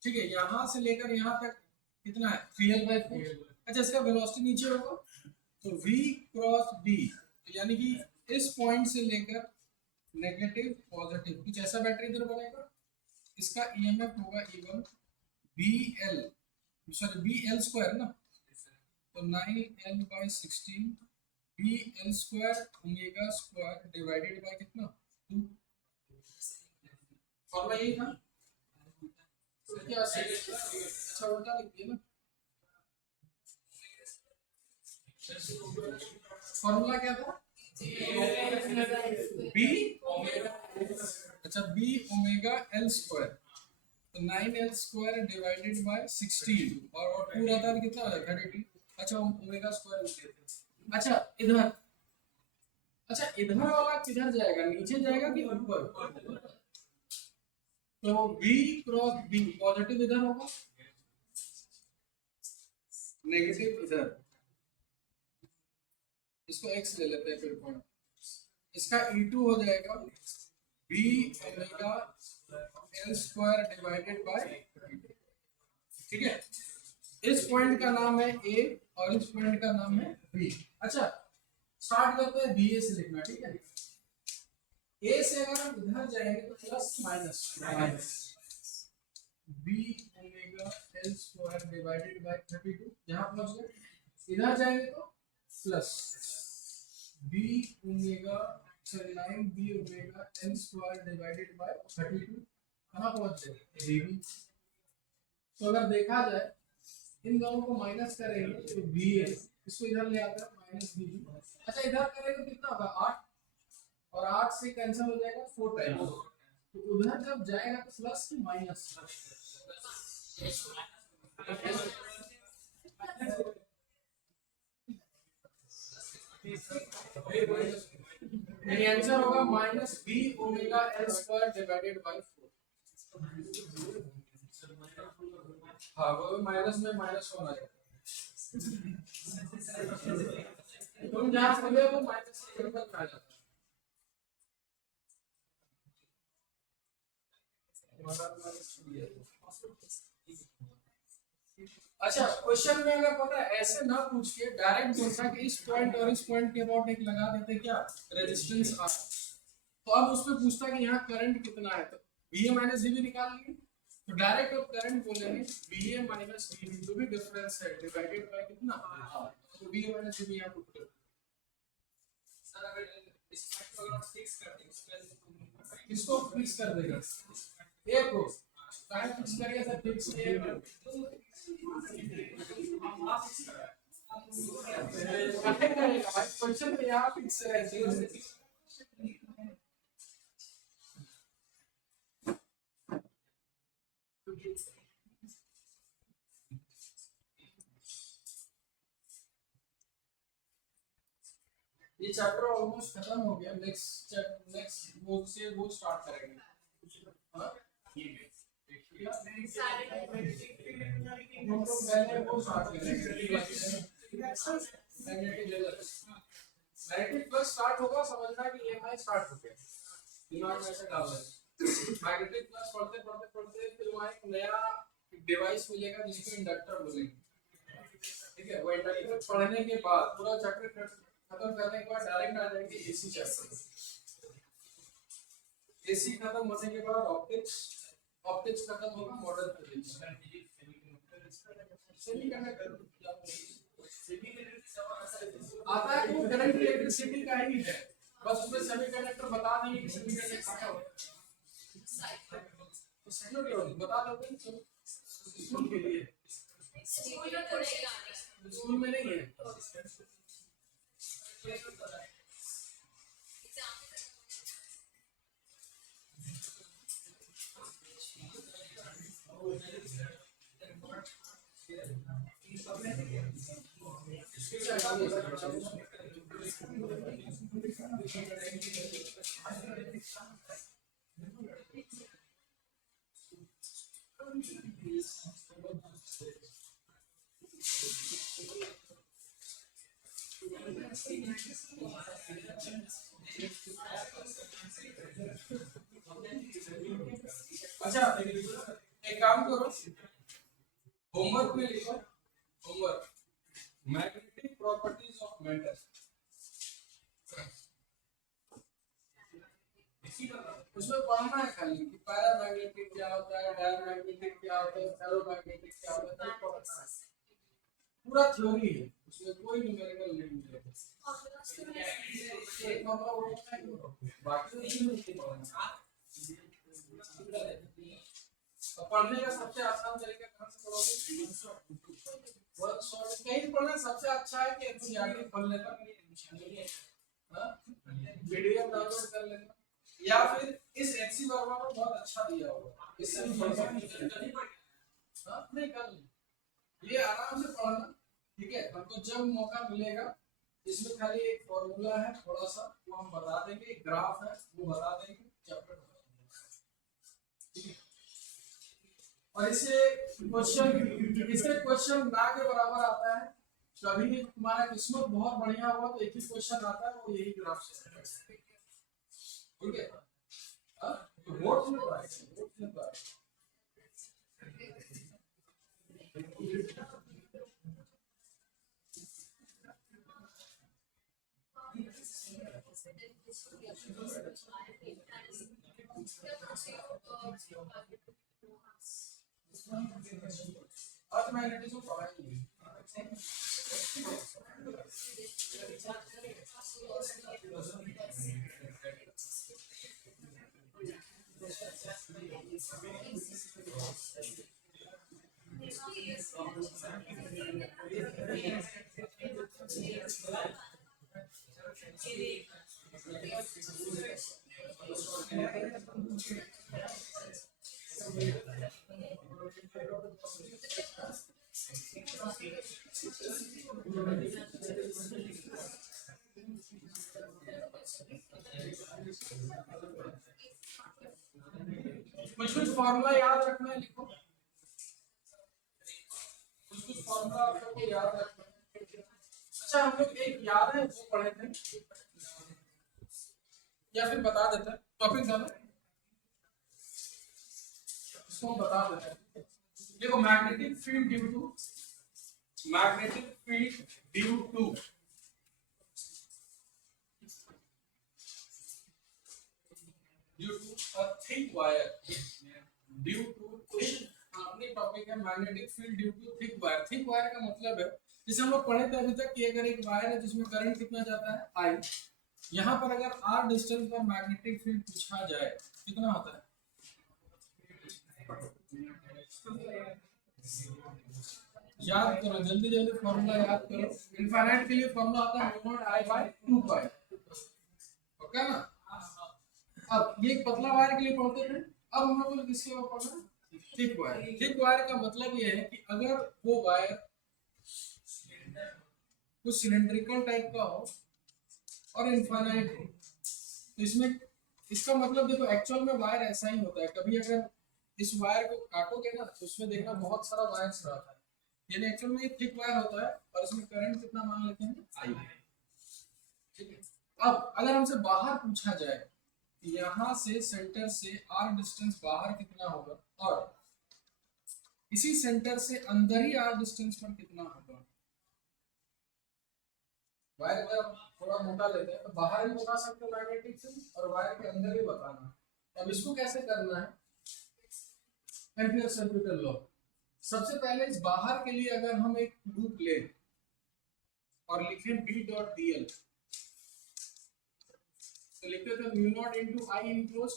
ठीक है यहां से लेकर यहां तक कितना है 3l/4 अच्छा इसका वेलोसिटी नीचे होगा तो v क्रॉस b तो यानी कि इस पॉइंट से लेकर नेगेटिव पॉजिटिव कुछ ऐसा बैटरी इधर बनेगा इसका ईएमएफ होगा E1 bl सॉरी bl² ना तो 9l/16 bl² omega square divided bye कितना 2 फॉर्मूला यही था क्या अच्छा उल्टा लिख दिया ना फॉर्मूला क्या था b ओमेगा अच्छा b ओमेगा l² तो 9l² डिवाइडेड बाय 16 और पूरा था कितना है 32 अच्छा ओमेगा स्क्वायर अच्छा इधर वाला किधर जाएगा नीचे जाएगा कि ऊपर तो b क्रॉस b पॉजिटिव इधर होगा नेगेटिव इधर इसको x ले लेते हैं फिर पॉइंट इसका E2 हो जाएगा b omega l² divided by ठीक है इस पॉइंट का नाम है a और इस पॉइंट का नाम है b अच्छा स्टार्ट करते हैं b से लिखना ठीक है a से अगर हम इधर जाएंगे तो plus minus b omega l² divided by 32 यहां पहुंच गए इधर जाएंगे तो plus b omega 9b omega l² divided by 32 कहां पहुंच गए db तो अगर देखा जाए इन दोनों को माइनस करेंगे तो b इसको इधर ले आता है माइनस b अच्छा इधर करेंगे तो कितना होगा 8 और 8 से कैंसिल हो जाएगा 4 टाइम्स तो उधर जब जाएगा तो प्लस की माइनस आंसर होगा minus b omega l² divided by 4 हाँ वो माइनस में माइनस होना है तुम जहाँ खोले वो माइनस के टेबल में आ जाता है। अच्छा, क्वेश्चन में अगर पता है ऐसे ना पूछ के डायरेक्ट बोलता कि इस पॉइंट और इस पॉइंट के अबाउट एक लगा देते क्या रेजिस्टेंस आर, तो अब उसमें पूछता कि यहाँ करंट कितना है, तो VA माइनस DB निकाल लिए, तो डायरेक्ट अब करंट बोलेंगे VA माइनस DB जो भी डिफरेंस है डिवाइडेड बाय कितना R, तो VA माइनस DB यहाँ पुट कर सर अगर इस पॉइंट को अगर फिक्स कर दें उसके इसको फिक्स कर देगा एक को कहाँ फिक्स करेगा सर, फिक्स क्वेश्चन में यहाँ फिक्स रहती है। ये चैप्टर ऑलमोस्ट खत्म हो गया, नेक्स्ट वो स्टार्ट करेंगे। हाँ? हम लोग पहले वो स्टार्ट करेंगे मैग्नेटिक फ्लक्स स्टार्ट होगा, समझना कि EMI स्टार्ट हो गया, दिमाग में ऐसे डाल देना। मैग्नेटिक फ्लक्स पढ़ते पढ़ते पढ़ते फिर वहाँ एक नया डिवाइस मिलेगा जिसको इंडक्टर बोलेंगे, ठीक है। वो इंडक्टर पढ़ने के बाद पूरा चैप्टर खत्म करने के बाद डायरेक्ट आ जाएंगे AC चैप्टर। AC खत्म होने के बाद ऑप्टिक्स खत्म होगा, मॉडर्न फिजिक्स, सेमीकंडक्टर आता है वो करंट इलेक्ट्रिसिटी का ही है, बस उसमें सेमीकंडक्टर बता देंगे कि सेमीकंडक्टर क्या होता है, तो सही बता दोगे तो स्कूल के लिए, स्कूल में नहीं है। अच्छा एक काम करो, होमवर्क में लिखो, homework magnetic properties of metal, उसमें पढ़ना है खाली कि पैरामैग्नेटिक क्या होता है, डायमैग्नेटिक क्या होता है, फेरोमैग्नेटिक क्या होता है, पढ़ना है, पूरा थ्योरी है, उसमें कोई न्यूमेरिकल नहीं मिलेगा, एक मामला होता है बाकी नहीं पढ़ना। तो पढ़ने का सबसे आसान तरीका कहाँ से पढ़ोगे, वन शॉट कहीं पढ़ना सबसे अच्छा है कि तुम जाके पढ़ लेना, वीडियो डाउनलोड कर लेना, या फिर इस HC वर्मा में बहुत अच्छा दिया होगा, इससे भी पढ़ सकते हो, नहीं कर ये आराम से पढ़ना, ठीक है। हमको जब मौका मिलेगा इसमें खाली एक फॉर्मूला है थोड़ा सा वो हम बता देंगे, एक ग्राफ है वो बता देंगे, चैप्टर बता देंगे, ठीक है। और इससे क्वेश्चन ना के बराबर आता है, कभी तुम्हारा किस्मत बहुत बढ़िया हुआ तो एक ही क्वेश्चन आता है वो यही ग्राफ से, ठीक है। वोट में मैग्नेटिज्म पढ़ाएंगे, कुछ फॉर्मूला याद रखना है, लिखो कुछ फॉर्मूला आपको याद रखना अच्छा हम लोग एक याद है वो पढ़े थे या फिर बता देते हैं टॉपिक ज्यादा इसको हम बता देते हैं। देखो magnetic field due to a thick wire due to thick अपने टॉपिक है magnetic field due to thick wire. Thick wire का मतलब है जैसे हम लोग पढ़े थे अभी तक कि अगर एक वायर है जिसमें करंट कितना जाता है आई, यहाँ पर अगर r डिस्टेंस पर मैग्नेटिक फील्ड पूछा जाए कितना होता है, याद करो जल्दी जल्दी फॉर्मूला याद करो। इनफाइनाइट के लिए फॉर्मूला आता है mu naught I by 2 pi, okay ना। अब ये पतला वायर के लिए पढ़ते थे, अब हम लोग किसके ऊपर पढ़ना है, थिक वायर। थिक वायर का मतलब ये है कि अगर वो वायर कुछ सिलेंड्रिकल टाइप का हो और इनफाइनाइट हो तो इसमें इसका मतलब देखो एक्चुअल में वायर ऐसा ही होता है। कभी अगर इस वायर को काटोगे ना तो उसमें देखना बहुत सारा वायर रहता है, यानी एक्चुअल में ये थिक वायर होता है और इसमें करंट कितना मान लेते हैं आई, ठीक है। अब अगर हमसे बाहर पूछा जाए यहाँ से सेंटर से आर डिस्टेंस बाहर कितना होगा और इसी सेंटर से अंदर ही आर डिस्टेंस पर कितना होगा, वायर अगर थोड़ा मोटा लेते हैं तो बाहर ही बता सकते हैं मैग्नेटिक फील्ड और वायर के अंदर ही बताना। अब इसको कैसे करना है, एम्पियर सर्किटल लॉ। सबसे पहले इस बाहर के लिए अगर हम एक लूप लें और लिखें बी डॉट डीएल तो लिखते थे mu naught into I enclosed.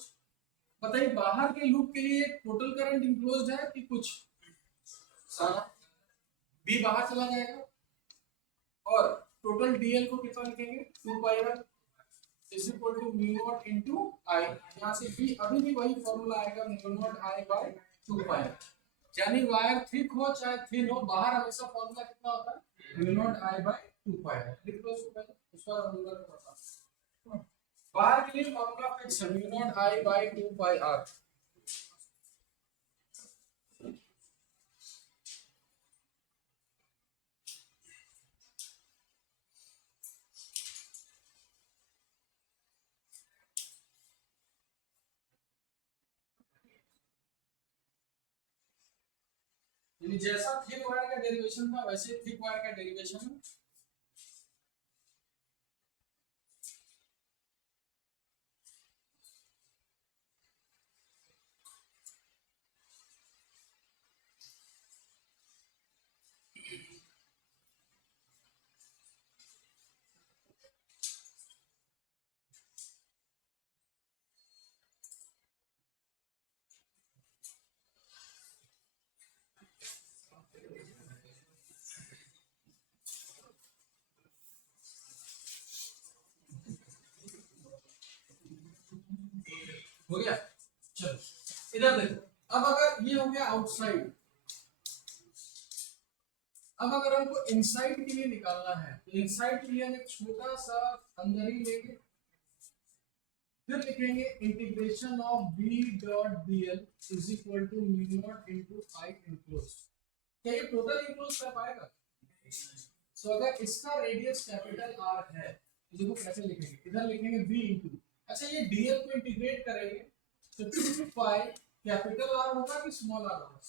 बताइए बाहर के लूप के लिए टोटल करंट इनक्लोज्ड है कि कुछ सारा, बी बाहर चला जाएगा और टोटल डीएल को कितना लिखेंगे 2 pi R is equal to mu naught into I. यहां से बी अभी भी वही फार्मूला आएगा mu naught I by 2 pi, यानी वायर थिक हो चाहे थिन हो बाहर हमेशा फार्मूला कितना होता है म्यू नॉट आई बाय 2 पाई। लिख दो इसको पहले, उसका फार्मूला बताओ। बाहर के लिए फार्मूला फिक्स है mu naught I by 2 pi R. यानी जैसा थिन वायर का डेरिवेशन था वैसे थिक वायर का डेरिवेशन है। हो गया, चलो इधर देखो। अब अगर ये हो गया आउटसाइड, अब अगर हमको इनसाइड के लिए निकालना है तो इनसाइड के लिए हम एक छोटा सा अंदर ही लेंगे, फिर लिखेंगे integration of B dot DL is equal to mu naught into I enclosed. क्या ये टोटल इनक्लोज कर पाएगा? तो अगर इसका रेडियस कैपिटल आर है तो देखो कैसे लिखेंगे, इधर लिखेंगे बी इनटू, अच्छा ये डीएल को इंटीग्रेट करेंगे तो 2 पाई कैपिटल आर होगा कि स्मॉल आर होगा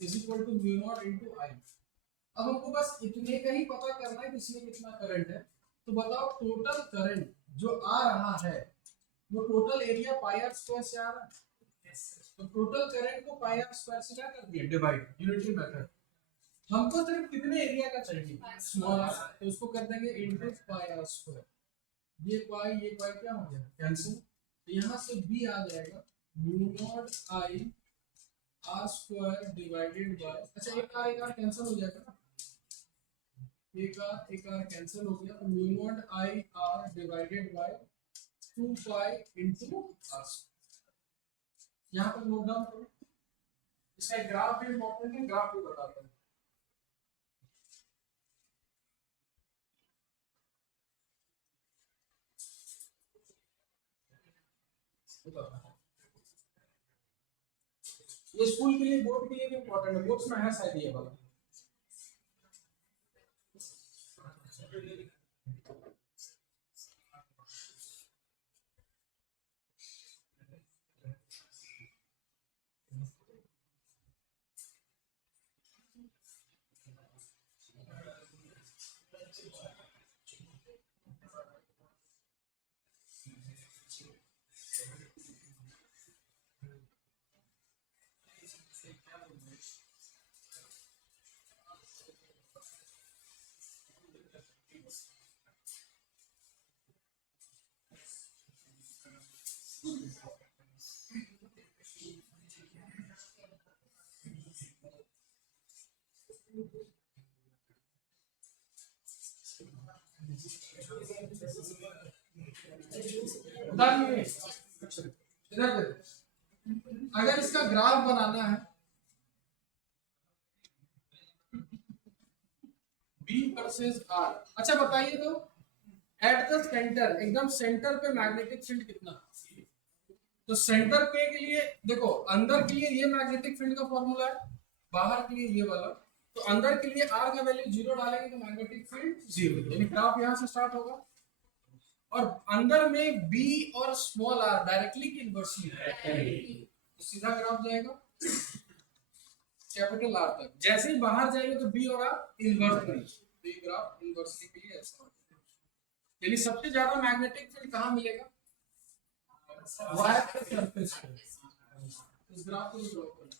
is equal to mu naught into I. अब हमको बस इतने का ही पता करना है कि इसमें कितना करंट है। तो बताओ टोटल करंट जो आ रहा है वो total area pi R square से आ रहा है, तो टोटल करंट को पाई आर स्क्वायर से क्या कर दिया डिवाइड, यूनिटी मेथड। हमको सिर्फ कितने एरिया का चाहिए स्मॉल आर, तो उसको कर देंगे इनटू पाई आर स्क्वायर। ये पाई क्या हो गया कैंसिल, तो यहाँ से बी आ जाएगा mu naught I are square divided bye, अच्छा एक आर कैंसिल हो जाएगा ना, एक आर कैंसिल हो गया, तो mu naught I R divided by 2 pi into R. यहाँ पर नोट डाउन करो, इसका ग्राफ भी इंपॉर्टेंट है, ग्राफ भी बताते हैं। ये स्कूल के लिए बोर्ड के लिए भी इंपॉर्टेंट है, बोर्ड्स में है शायद ये वाला। बताइए इधर अगर इसका ग्राफ बनाना है बी वर्सेस आर, अच्छा बताइए तो एट द सेंटर, एकदम सेंटर पे मैग्नेटिक फील्ड कितना? तो सेंटर पे के लिए देखो, अंदर के लिए ये मैग्नेटिक फील्ड का फॉर्मूला है, बाहर के लिए ये वाला। तो अंदर के लिए आर का वैल्यू 0 डालेंगे तो मैग्नेटिक फील्ड 0, यानी ग्राफ यहां से स्टार्ट होगा। और अंदर में बी और स्मॉल आर डायरेक्टली की इन्वर्सली है, तो सीधा ग्राफ जाएगा कैपिटल आर तक। जैसे ही बाहर जाएंगे तो बी और आर इन्वर्सली, तो ये ग्राफ इन्वर्सली के लिए ऐसा होगा। यानी सबसे ज्यादा मैग्नेटिक फील्ड कहाँ मिलेगा? वायर के सरफेस पे। इस ग्राफ को ड्रॉ करें।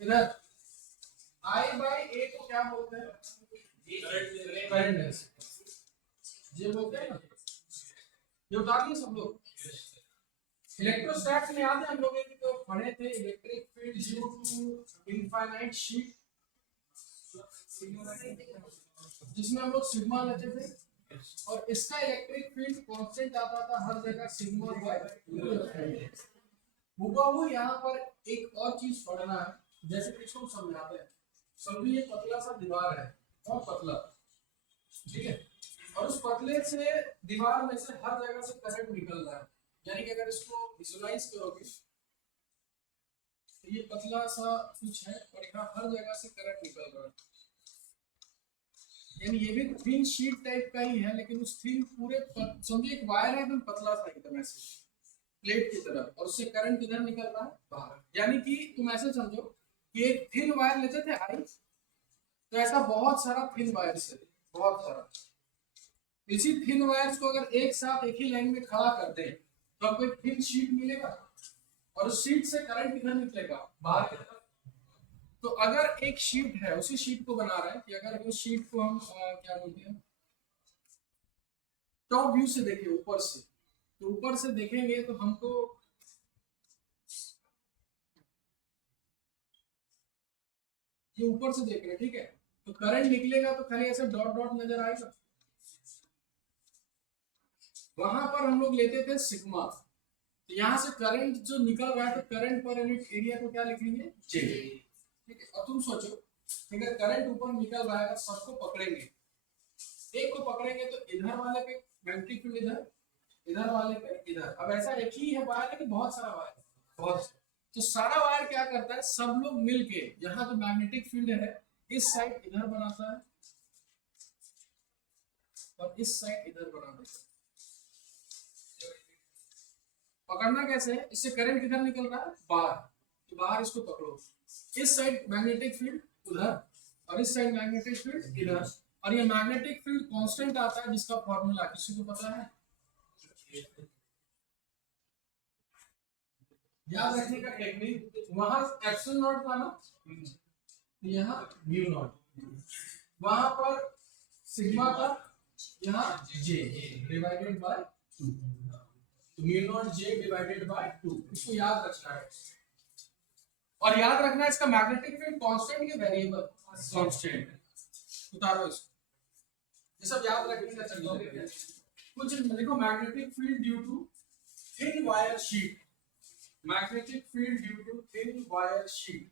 इधर आई बाई ए को क्या बोलते हैं? करंट ये बोलते हैं ना। ये उतार दिए सब लोग। इलेक्ट्रोस्टैटिक्स में याद है हम लोग एक तो पढ़े थे, electric field due to infinite sheet, जिसमें हम लोग सिग्मा लेते थे, और इसका इलेक्ट्रिक फील्ड कांस्टेंट आता था हर जगह सिग्मा बाय। हुबहू यहाँ पर एक और चीज पढ़ना है, जैसे कि इसको समझाते हैं। समझिए ये पतला सा दीवार है, बहुत पतला, ठीक है, और उस पतले से दीवार में से हर जगह से करंट निकल रहा है। यानी कि अगर इसको विजुलाइज करोगे तो ये पतला सा कुछ है और यहाँ हर जगह से करंट निकल रहा है। यानी ये भी थिन शीट टाइप का ही है, लेकिन उस थिन पूरे समझिए एक वायर है एकदम पतला सा एकदम ऐसे प्लेट की तरह, और उससे करंट किधर निकल रहा है? बाहर। यानी कि तुम ऐसे समझो कि एक थिन वायर लेते थे आई, तो ऐसा बहुत सारा थिन वायर्स है, बहुत सारा। इसी थिन वायर्स को अगर एक साथ एक ही लाइन में खड़ा कर दें तो आपको एक थिन शीट मिलेगा, और उस शीट से करंट किधर निकलेगा? बाहर की तरफ। तो अगर एक शीट है, उसी शीट को बना रहे हैं कि अगर उस शीट को हम क्या बोलते हैं, टॉप व्यू से देखिए, ऊपर से, तो ऊपर से देखेंगे तो हमको ये ऊपर से देख रहे हैं, ठीक है, तो करंट निकलेगा तो खाली ऐसे डॉट डॉट नजर आएगा। वहां पर हम लोग लेते थे सिग्मा, तो यहाँ से करंट जो निकल रहा है तो करंट पर यूनिट एरिया को क्या लिखेंगे? जे। ठीक है, अब तुम सोचो अगर करंट ऊपर निकल रहा है, सबको पकड़ेंगे, एक को पकड़ेंगे तो इधर वाले पे मैग्नेटिक फील्ड इधर, इधर वाले पे इधर। अब ऐसा एक ही है वायर है कि बहुत सारा वायर, बहुत, तो सारा वायर क्या करता है, सब लोग मिलके यहाँ जो मैग्नेटिक फील्ड है इस साइड इधर बनाता है और इस साइड इधर बना देता है। पकड़ना कैसे है, इससे करंट किधर निकल रहा है? बाहर, तो बाहर इसको पकड़ो, इस साइड मैग्नेटिक फील्ड उधर और इस साइड मैग्नेटिक फील्ड इधर, और ये मैग्नेटिक फील्ड कांस्टेंट आता है जिसका फॉर्मूला किसी को पता है? याद रखने का टेक्निक, वहां एप्सिलॉन नॉट था ना, यहाँ म्यू नॉट, वहां पर सिग्मा था, यहाँ जे डिवाइडेड बाय 2, तो mu not J divided by 2, इसको याद रखना है। और याद रखना है इसका मैग्नेटिक फील्ड कांस्टेंट के वेरिएबल कांस्टेंट, उतारो इसको, ये सब याद रखने का चीज है। कुछ देखो, magnetic field due to thin wire sheet, magnetic field due to thin wire sheet,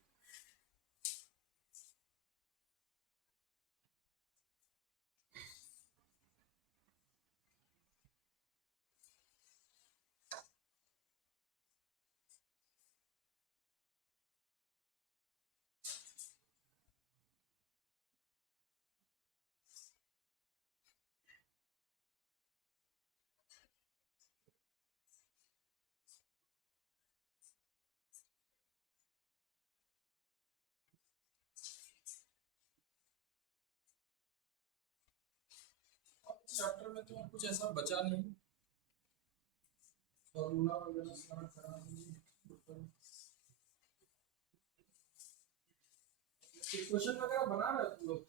chapter में तो कुछ ऐसा बचा नहीं, फॉर्मूला वगैरह सारा करा क्वेश्चन वगैरह बना रहे तुम लोग?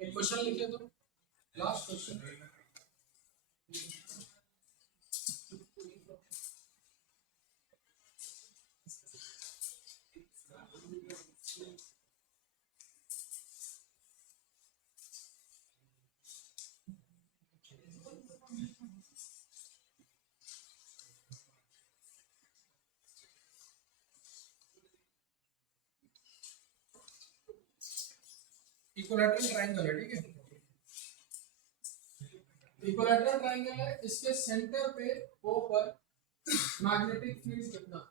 एक क्वेश्चन लिखे तो लास्ट क्वेश्चन। इक्विलैटरल ट्रायंगल है, ठीक है। इक्विलैटरल ट्रायंगल है, इसके सेंटर पे O पर मैग्नेटिक फील्ड कितना?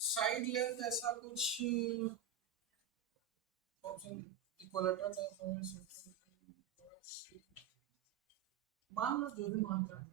साइड लेंथ ऐसा कुछ ऑप्शन इक्विलैटरल मान लो, जो भी मानता है।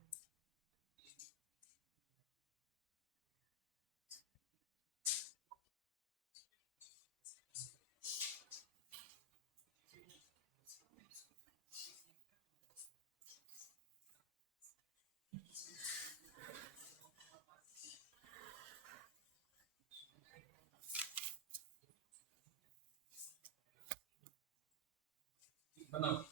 बनाओ।